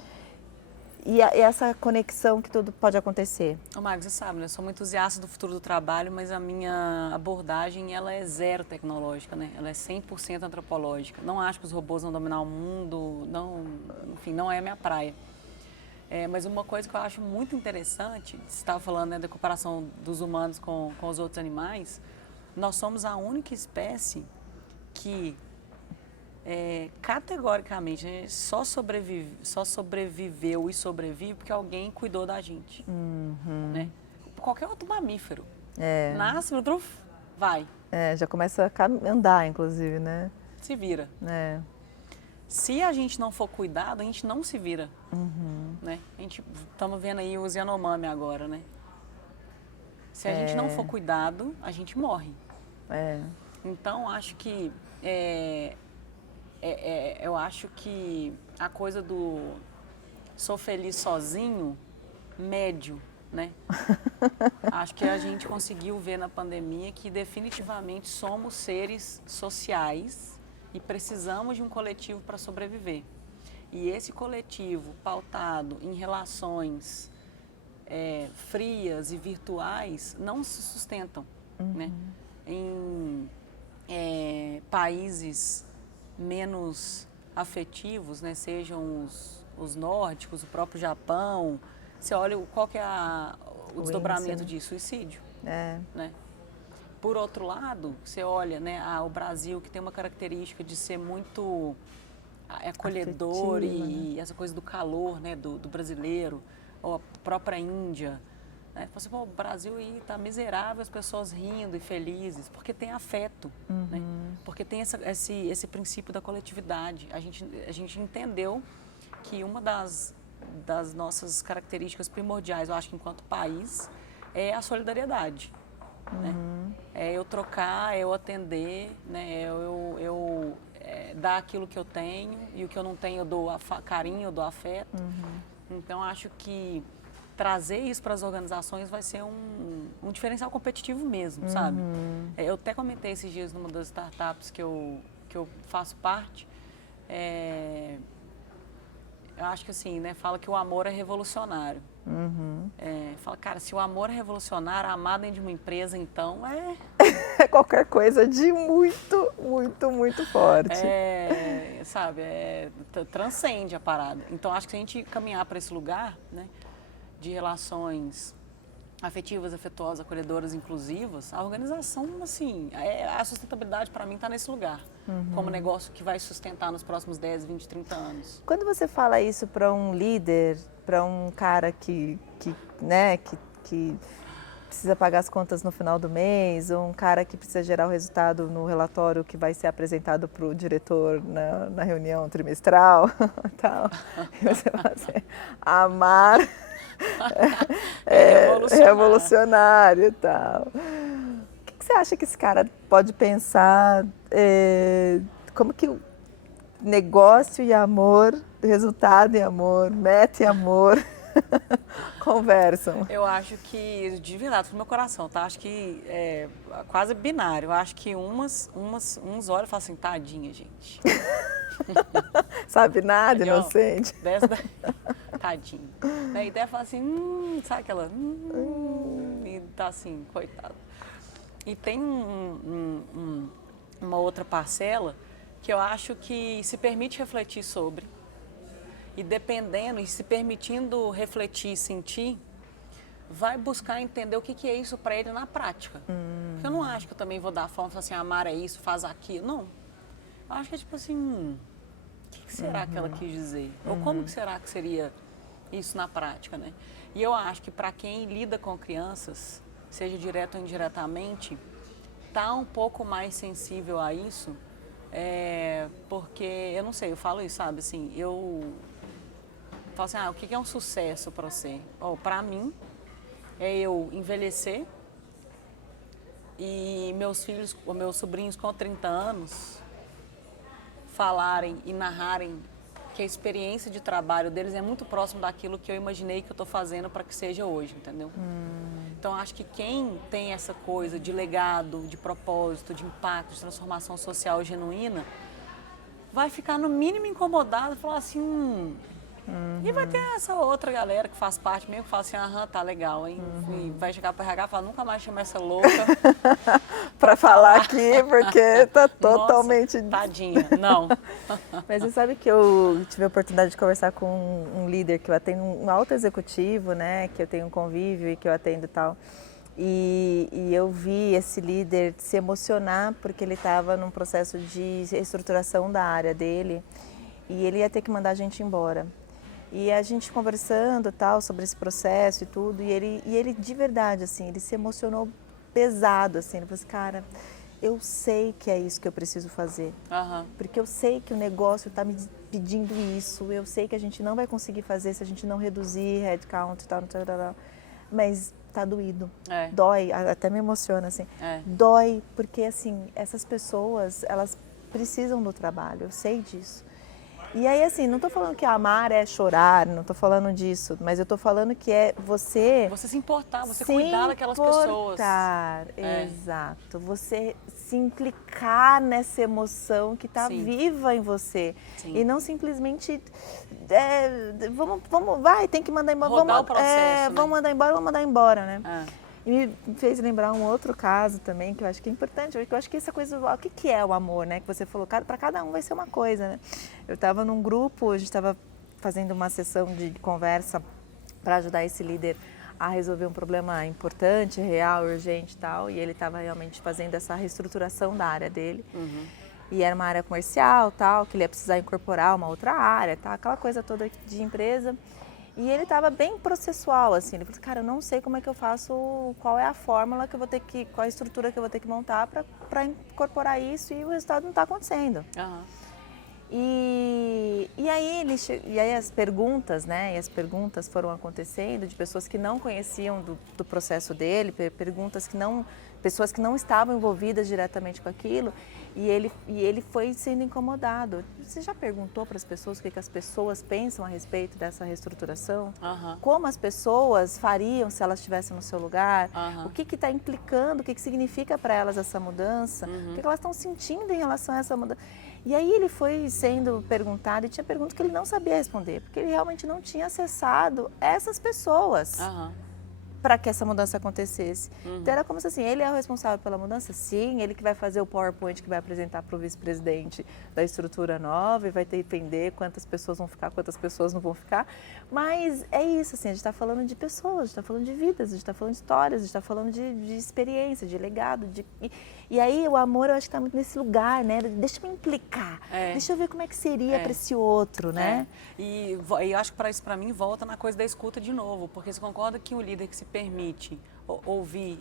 e essa conexão que tudo pode acontecer? Ô, Magda, você sabe, né? Eu sou muito entusiasta do futuro do trabalho, mas a minha abordagem, ela é zero tecnológica, né? Ela é 100% antropológica. Não acho que os robôs vão dominar o mundo, não, enfim, não é a minha praia. Mas uma coisa que eu acho muito interessante, você estava falando, né, da comparação dos humanos com os outros animais, nós somos a única espécie que, categoricamente, né, só sobreviveu e sobrevive porque alguém cuidou da gente. Né? Qualquer outro mamífero nasce, vai. Já começa a andar, inclusive, né? Se vira. Se a gente não for cuidado, a gente não se vira. Né? A gente estamos vendo aí os Yanomami agora, né? Se a gente não for cuidado, a gente morre. Então, acho que eu acho que a coisa do sou feliz sozinho, médio, né? Acho que a gente conseguiu ver na pandemia que definitivamente somos seres sociais e precisamos de um coletivo para sobreviver. E esse coletivo pautado em relações frias e virtuais não se sustentam. Né? Em países menos afetivos, né? Sejam os nórdicos, o próprio Japão, você olha qual que é o desdobramento de suicídio. Né? Por outro lado, você olha, né, o Brasil, que tem uma característica de ser muito acolhedor afetiva, e essa coisa do calor, né, do brasileiro, ou a própria Índia. Né? Você fala, o Brasil está miserável, as pessoas rindo e felizes, porque tem afeto, né? Porque tem esse princípio da coletividade. A gente entendeu que uma das nossas características primordiais, eu acho que enquanto país, é a solidariedade. Né? É eu trocar, é eu atender, né? Eu dar aquilo que eu tenho, e o que eu não tenho eu dou carinho, eu dou afeto. Então, acho que trazer isso para as organizações vai ser um diferencial competitivo mesmo, sabe? Eu até comentei esses dias numa das startups que eu faço parte, eu acho que assim, né, fala que o amor é revolucionário. Fala, cara, se o amor é revolucionário, amar dentro de uma empresa, então é qualquer coisa de muito, muito, muito forte. Sabe, transcende a parada. Então, acho que se a gente caminhar para esse lugar, né, de relações afetivas, afetuosas, acolhedoras, inclusivas, a organização, assim, a sustentabilidade para mim está nesse lugar, como negócio que vai sustentar nos próximos 10, 20, 30 anos. Quando você fala isso para um líder, para um cara que precisa pagar as contas no final do mês, ou um cara que precisa gerar o resultado no relatório que vai ser apresentado para o diretor na reunião trimestral, tal, e você fala assim, amar revolucionário e tal. O que você acha que esse cara pode pensar, como que o negócio e amor, resultado e amor, meta e amor conversam? Eu acho que, de verdade, do meu coração, tá? Acho que é quase binário. Eu acho que uns olham e falam assim, tadinha, gente. Sabe nada, inocente. Tadinho. Daí ideia fala assim, sabe aquela... e tá assim, coitado. E tem uma outra parcela que eu acho que se permite refletir sobre, e dependendo, e se permitindo refletir e sentir, vai buscar entender o que é isso para ele na prática. Porque eu não acho que eu também vou dar forma, falar assim, a Mara é isso, faz aquilo. Não. Eu acho que é tipo assim, o que será que ela quis dizer? Ou como que será que seria isso na prática, né? E eu acho que para quem lida com crianças, seja direto ou indiretamente, tá um pouco mais sensível a isso, porque, eu não sei, eu falo isso, sabe, assim, eu falo assim, o que é um sucesso para você? Para mim, é eu envelhecer e meus filhos, ou meus sobrinhos com 30 anos, falarem e narrarem que a experiência de trabalho deles é muito próximo daquilo que eu imaginei que eu estou fazendo para que seja hoje, entendeu? Então, acho que quem tem essa coisa de legado, de propósito, de impacto, de transformação social genuína, vai ficar no mínimo incomodado e falar assim, E vai ter essa outra galera que faz parte mesmo, que fala assim, tá legal, hein? E vai chegar para RH e falar, nunca mais chama essa louca. Para falar aqui, porque tá totalmente... Nossa, tadinha, não. Mas você sabe que eu tive a oportunidade de conversar com um líder que eu atendo, um alto executivo, né? Que eu tenho um convívio e que eu atendo e tal. E eu vi esse líder se emocionar porque ele estava num processo de reestruturação da área dele e ele ia ter que mandar a gente embora. E a gente conversando tal sobre esse processo e tudo, e ele de verdade, assim, ele se emocionou pesado, assim, ele falou assim, cara, eu sei que é isso que eu preciso fazer, porque eu sei que o negócio está me pedindo isso, eu sei que a gente não vai conseguir fazer se a gente não reduzir headcount e tal, mas tá doído, dói, até me emociona, assim, dói, porque, assim, essas pessoas, elas precisam do trabalho, eu sei disso. E aí, assim, não estou falando que amar é chorar, não estou falando disso, mas eu estou falando que é você... Você se importar, você cuidar daquelas pessoas. Exato. Você se implicar nessa emoção que está viva em você. Sim. E não simplesmente, vai, tem que mandar embora. Rodar o processo, né? Vamos mandar embora, né? E me fez lembrar um outro caso também, que eu acho que é importante, porque eu acho que essa coisa, o que é o amor, né? Que você falou, para cada um vai ser uma coisa, né? Eu estava num grupo, a gente estava fazendo uma sessão de conversa para ajudar esse líder a resolver um problema importante, real, urgente e tal, e ele estava realmente fazendo essa reestruturação da área dele. E era uma área comercial, tal, que ele ia precisar incorporar uma outra área, tá? Aquela coisa toda de empresa. E ele estava bem processual, assim, ele falou, cara, eu não sei como é que eu faço, qual é a fórmula que eu vou ter que, qual a estrutura que eu vou ter que montar para incorporar isso e o resultado não está acontecendo. E aí as perguntas, né, e as perguntas foram acontecendo de pessoas que não conheciam do processo dele, pessoas que não estavam envolvidas diretamente com aquilo, e ele foi sendo incomodado. Você já perguntou para as pessoas o que as pessoas pensam a respeito dessa reestruturação? Como as pessoas fariam se elas estivessem no seu lugar? O que está implicando, o que significa para elas essa mudança? O que elas estão sentindo em relação a essa mudança? E aí ele foi sendo perguntado e tinha perguntas que ele não sabia responder, porque ele realmente não tinha acessado essas pessoas para que essa mudança acontecesse. Então era como se assim, ele é o responsável pela mudança? Sim, ele que vai fazer o PowerPoint que vai apresentar para o vice-presidente da estrutura nova e vai ter que entender quantas pessoas vão ficar, quantas pessoas não vão ficar. Mas é isso, assim, a gente está falando de pessoas, a gente está falando de vidas, a gente está falando de histórias, a gente está falando de experiência, de legado. E aí o amor eu acho que está muito nesse lugar, né? Deixa eu me implicar, deixa eu ver como é que seria para esse outro, né? E eu acho que para isso, para mim, volta na coisa da escuta de novo, porque você concorda que um líder que se permite ouvir,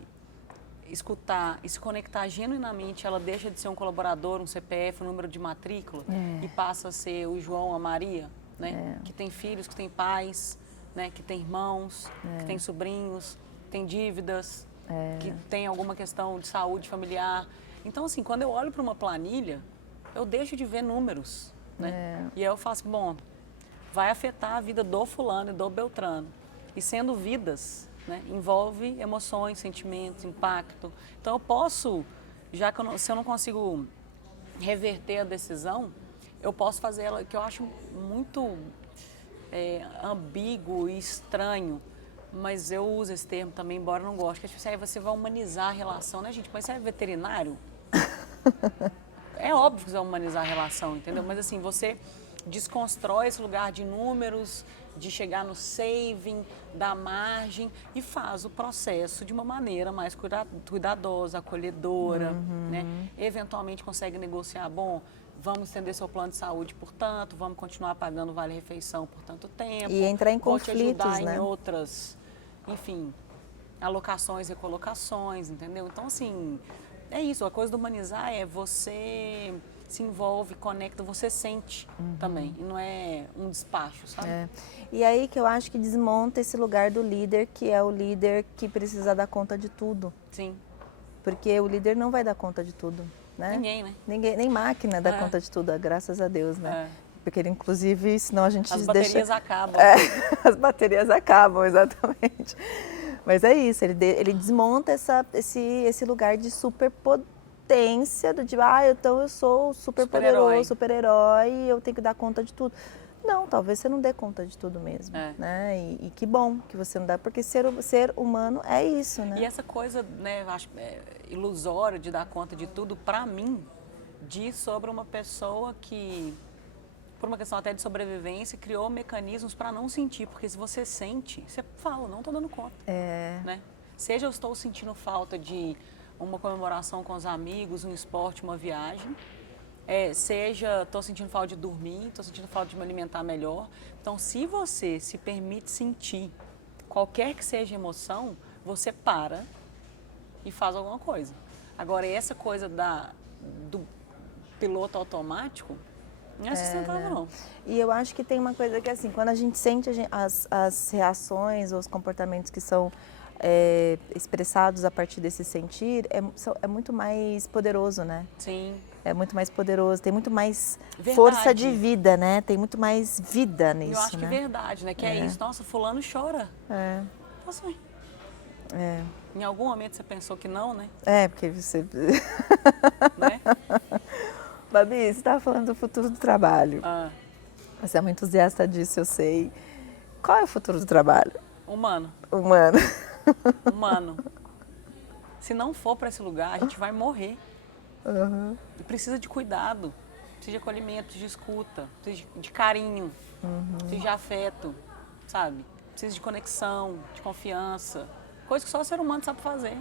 escutar e se conectar genuinamente, ela deixa de ser um colaborador, um CPF, um número de matrícula e passa a ser o João, a Maria, né? Que tem filhos, que tem pais, né? Que tem irmãos, que tem sobrinhos, que tem dívidas, que tem alguma questão de saúde familiar. Então, assim, quando eu olho para uma planilha, eu deixo de ver números, né? E aí eu faço, bom, vai afetar a vida do fulano e do Beltrano. E sendo vidas, né, envolve emoções, sentimentos, impacto. Então eu posso, já que se eu não consigo reverter a decisão, eu posso fazer ela, que eu acho muito ambíguo e estranho, mas eu uso esse termo também, embora eu não goste, que é tipo, aí você vai humanizar a relação, né, gente? Mas você é veterinário? É óbvio que você vai humanizar a relação, entendeu? Mas assim, você desconstrói esse lugar de números, de chegar no saving, da margem e faz o processo de uma maneira mais cuidadosa, acolhedora, né? Eventualmente consegue negociar, bom, vamos estender seu plano de saúde por tanto, vamos continuar pagando vale-refeição por tanto tempo. E entrar em vou te conflitos, ajudar né? em outras, enfim, alocações, recolocações, entendeu? Então, assim, é isso, a coisa do humanizar é você se envolve, conecta, você sente também, e não é um despacho, sabe? É. E aí que eu acho que desmonta esse lugar do líder, que é o líder que precisa dar conta de tudo. Sim. Porque o líder não vai dar conta de tudo, né? Ninguém, né? Ninguém, nem máquina dá É. conta de tudo, graças a Deus, né? É. Porque ele, inclusive, senão a gente As deixa... baterias acabam. É, as baterias acabam, exatamente. Mas é isso, ele desmonta esse lugar de superpotência, do tipo, então eu sou super poderoso, super-herói, e eu tenho que dar conta de tudo. Não, talvez você não dê conta de tudo mesmo, né? E que bom que você não dá, porque ser humano é isso, né? E essa coisa, né, eu acho, ilusória de dar conta de tudo, pra mim, diz sobre uma pessoa que, por uma questão até de sobrevivência, criou mecanismos para não sentir, porque se você sente, você fala, não estou dando conta, né? Seja eu estou sentindo falta de uma comemoração com os amigos, um esporte, uma viagem, seja estou sentindo falta de dormir, estou sentindo falta de me alimentar melhor. Então, se você se permite sentir qualquer que seja a emoção, você para e faz alguma coisa. Agora, essa coisa do piloto automático, não é sustentável, não. E eu acho que tem uma coisa que, assim, quando a gente sente as reações ou os comportamentos que são expressados a partir desse sentir, é muito mais poderoso, né? Sim. É muito mais poderoso, tem muito mais Verdade. Força de vida, né? Tem muito mais vida nisso, Eu acho que né? verdade, né? Que é isso. Nossa, fulano chora. Posso ir. Em algum momento você pensou que não, né? Porque você... Né? Babi, você estava falando do futuro do trabalho. Você é muito entusiasta disso, eu sei. Qual é o futuro do trabalho? Humano. Se não for para esse lugar, a gente vai morrer. E precisa de cuidado, precisa de acolhimento, de escuta, precisa de carinho, precisa de afeto, sabe? Precisa de conexão, de confiança. Coisa que só o ser humano sabe fazer.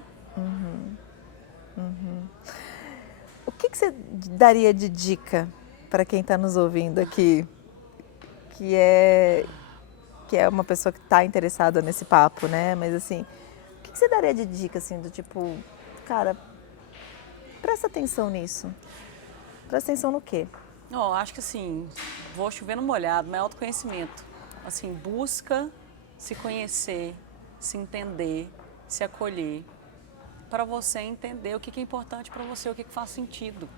O que você daria de dica para quem está nos ouvindo aqui, que é uma pessoa que está interessada nesse papo, né? Mas assim, o que você daria de dica, assim, do tipo, cara, presta atenção nisso. Presta atenção no quê? Acho que assim, vou chover no molhado, mas é autoconhecimento. Assim, busca se conhecer, se entender, se acolher, para você entender o que é importante para você, o que faz sentido.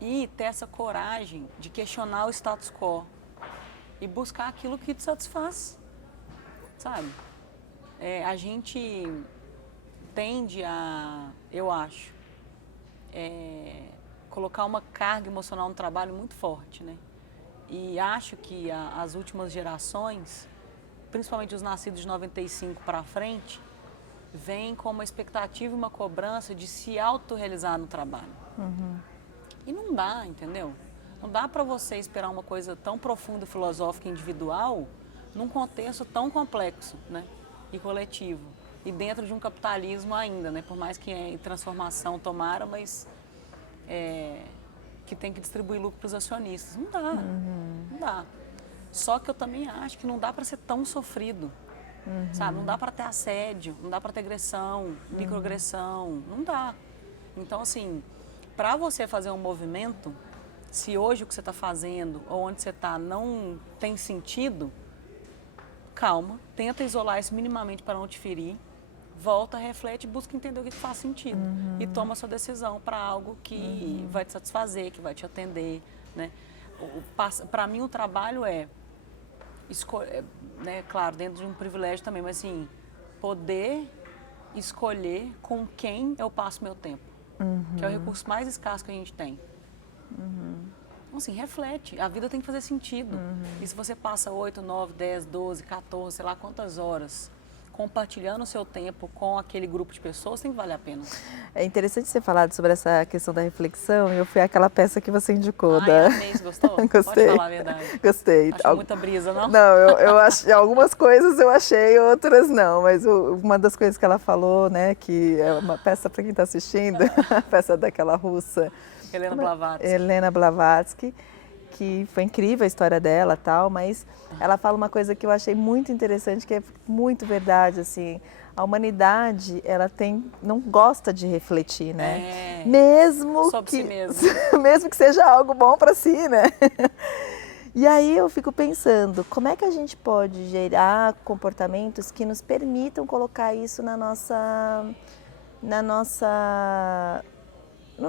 E ter essa coragem de questionar o status quo e buscar aquilo que te satisfaz, sabe? A gente tende a, eu acho, colocar uma carga emocional no trabalho muito forte, né? E acho que as últimas gerações, principalmente os nascidos de 95 para frente, vêm com uma expectativa e uma cobrança de se autorrealizar no trabalho. E não dá, entendeu? Não dá para você esperar uma coisa tão profunda, filosófica e individual num contexto tão complexo, né? E coletivo. E dentro de um capitalismo ainda, né? Por mais que em transformação tomara, mas que tem que distribuir lucro para os acionistas. Não dá, não dá. Só que eu também acho que não dá para ser tão sofrido, sabe? Não dá para ter assédio, não dá para ter agressão, microagressão, não dá. Então, assim, para você fazer um movimento, se hoje o que você está fazendo ou onde você está não tem sentido, calma, tenta isolar isso minimamente para não te ferir, volta, reflete, busca entender o que faz sentido e toma sua decisão para algo que vai te satisfazer, que vai te atender, né? Para mim o trabalho é escolher, né, claro, dentro de um privilégio também, mas assim, poder escolher com quem eu passo meu tempo, que é o recurso mais escasso que a gente tem. Então, assim, reflete, a vida tem que fazer sentido. E se você passa 8, 9, 10, 12, 14, sei lá quantas horas compartilhando o seu tempo com aquele grupo de pessoas, tem que valer a pena. É interessante você falar sobre essa questão da reflexão. Eu fui àquela peça que você indicou. Amei, gostou? Gostei. Pode falar a verdade. Gostei. Achou muita brisa, não? Não, eu achei, algumas coisas eu achei, outras não. Mas uma das coisas que ela falou, né, que é uma peça para quem está assistindo, a peça daquela russa. Helena Blavatsky, que foi incrível a história dela, tal, mas ela fala uma coisa que eu achei muito interessante, que é muito verdade, assim, a humanidade, ela não gosta de refletir, né? Mesmo sobre que, si mesmo. mesmo que seja algo bom para si, né? E aí eu fico pensando, como é que a gente pode gerar comportamentos que nos permitam colocar isso no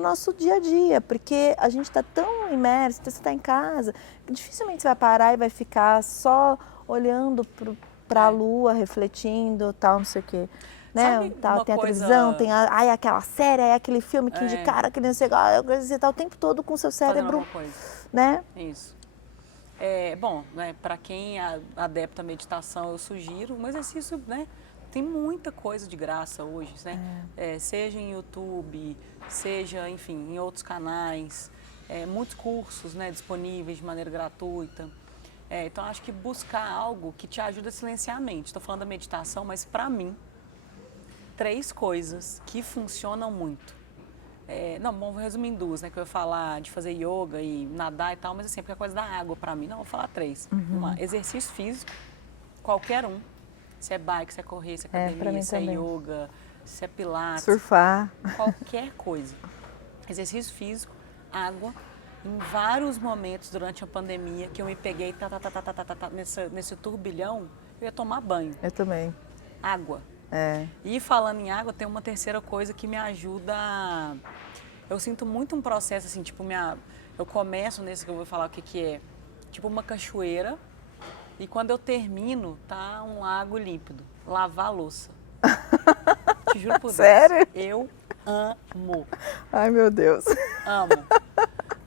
nosso dia a dia, porque a gente está tão imerso, você está em casa, que dificilmente você vai parar e vai ficar só olhando para a lua, refletindo, tal, não sei o quê. Né? Tal, tem a televisão, tem aquela série, aquele filme que indicaram, aquele não sei o que, você está o tempo todo com o seu cérebro, né? Isso. Bom, né, para quem é adepto à meditação, eu sugiro um exercício, né? Tem muita coisa de graça hoje, né? Seja em YouTube, seja, enfim, em outros canais, muitos cursos, né, disponíveis de maneira gratuita. Então, acho que buscar algo que te ajude a silenciar a mente. Estou falando da meditação, mas para mim, 3 coisas que funcionam muito. Vou resumir em 2, né? Que eu ia falar de fazer yoga e nadar e tal, mas assim, porque é coisa da água para mim. Não, vou falar 3. Exercício físico, qualquer um. Se é bike, se é correr, se é academia, se é yoga, se é pilates. Surfar. Qualquer coisa. Exercício físico, água. Em vários momentos durante a pandemia que eu me peguei nesse turbilhão, eu ia tomar banho. Eu também. Água. E falando em água, tem uma terceira coisa que me ajuda. Eu sinto muito um processo assim, tipo, eu começo nesse que eu vou falar o que é, tipo uma cachoeira. E quando eu termino, tá um lago límpido. Lavar a louça. Te juro por Deus. Sério? Eu amo. Ai, meu Deus. Amo.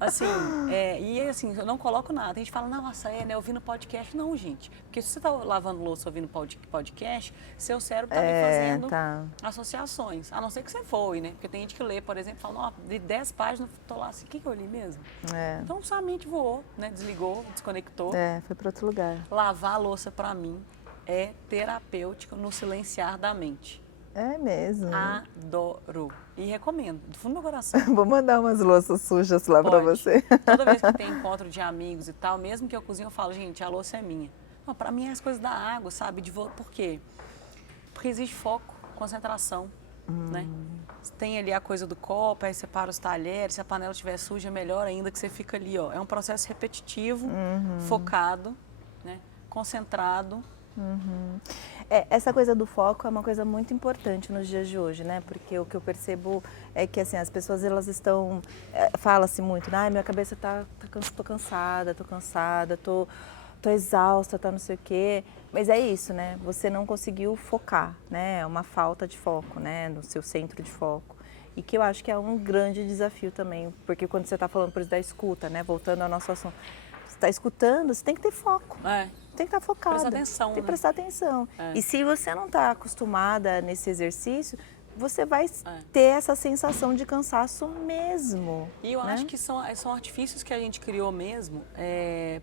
Assim, e assim, eu não coloco nada. A gente fala, nossa, né, ouvindo podcast. Não, gente. Porque se você tá lavando louça ouvindo podcast, seu cérebro tá ali fazendo associações. A não ser que você voe, né? Porque tem gente que lê, por exemplo, fala, de 10 páginas, tô lá assim, o que eu li mesmo? Então, sua mente voou, né? Desligou, desconectou. Foi para outro lugar. Lavar a louça, pra mim, é terapêutico no silenciar da mente. É mesmo? Adoro. E recomendo, do fundo do meu coração. Vou mandar umas louças sujas lá para você. Toda vez que tem encontro de amigos e tal, mesmo que eu cozinho, eu falo, gente, a louça é minha. Não, pra mim é as coisas da água, sabe? Por quê? Porque existe foco, concentração, né? Tem ali a coisa do copo, aí separa os talheres, se a panela estiver suja, melhor ainda que você fica ali, ó. É um processo repetitivo, focado, né? Concentrado. Essa coisa do foco é uma coisa muito importante nos dias de hoje, né? Porque o que eu percebo é que assim, as pessoas elas estão, fala-se muito, minha cabeça tô cansada, tô exausta, não sei o quê. Mas é isso, né? Você não conseguiu focar, né? É uma falta de foco, né? No seu centro de foco. E que eu acho que é um grande desafio também, porque quando você está falando, por exemplo, da escuta, né? Voltando ao nosso assunto, você está escutando, você tem que ter foco. Tem que estar focada. Prestar atenção, tem que prestar atenção. E se você não está acostumada nesse exercício, você vai ter essa sensação de cansaço mesmo. E eu acho que são artifícios que a gente criou mesmo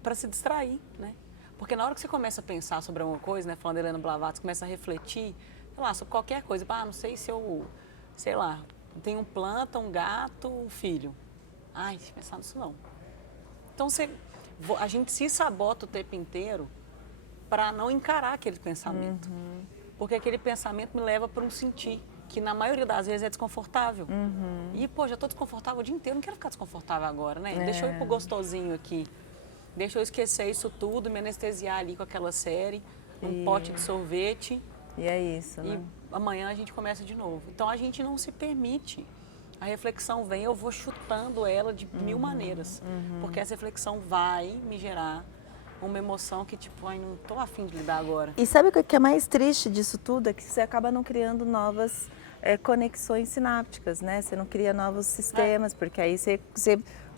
para se distrair, né? Porque na hora que você começa a pensar sobre alguma coisa, né? Falando da Helena Blavatsky, começa a refletir, sei lá, sobre qualquer coisa. Não sei se eu, sei lá, tenho planta, um gato, um filho. Deixa eu pensar nisso não. Então a gente se sabota o tempo inteiro para não encarar aquele pensamento. Porque aquele pensamento me leva para um sentir, que na maioria das vezes é desconfortável. E, já estou desconfortável o dia inteiro, não quero ficar desconfortável agora, né? Deixa eu ir pro gostosinho aqui. Deixa eu esquecer isso tudo, me anestesiar ali com aquela série, um pote de sorvete. E é isso, né? E amanhã a gente começa de novo. Então, a gente não se permite. A reflexão vem, eu vou chutando ela de mil maneiras. Porque essa reflexão vai me gerar uma emoção que, tipo, não tô afim de lidar agora. E sabe o que é mais triste disso tudo? É que você acaba não criando novas conexões sinápticas, né? Você não cria novos sistemas, porque aí você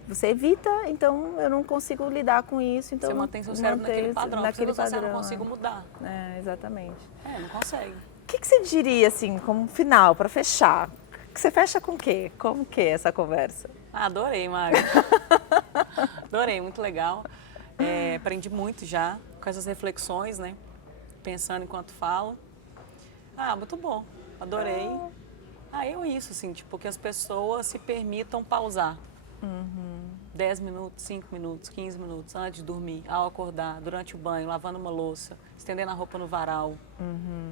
você evita, então eu não consigo lidar com isso. Então Você mantém seu cérebro naquele padrão, naquele porque você não padrão. consigo mudar. Exatamente. Não consegue. O que você diria, assim, como final, para fechar? Você fecha com o quê? Como que é essa conversa? Adorei, Mário. Adorei, muito legal. Aprendi muito já com essas reflexões, né? Pensando enquanto falo. Muito bom. Adorei. Isso, assim, tipo, que as pessoas se permitam pausar. 10 minutos, 5 minutos, 15 minutos antes de dormir, ao acordar, durante o banho, lavando uma louça, estendendo a roupa no varal.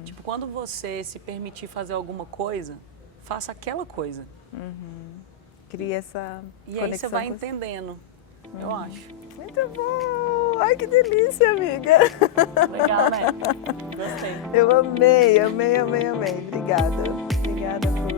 Tipo, quando você se permitir fazer alguma coisa, faça aquela coisa. Cria essa E aí você vai entendendo, eu acho. Muito bom! Ai, que delícia, amiga! Legal, né? Gostei. Eu amei, amei, amei, amei. Obrigada. Obrigada por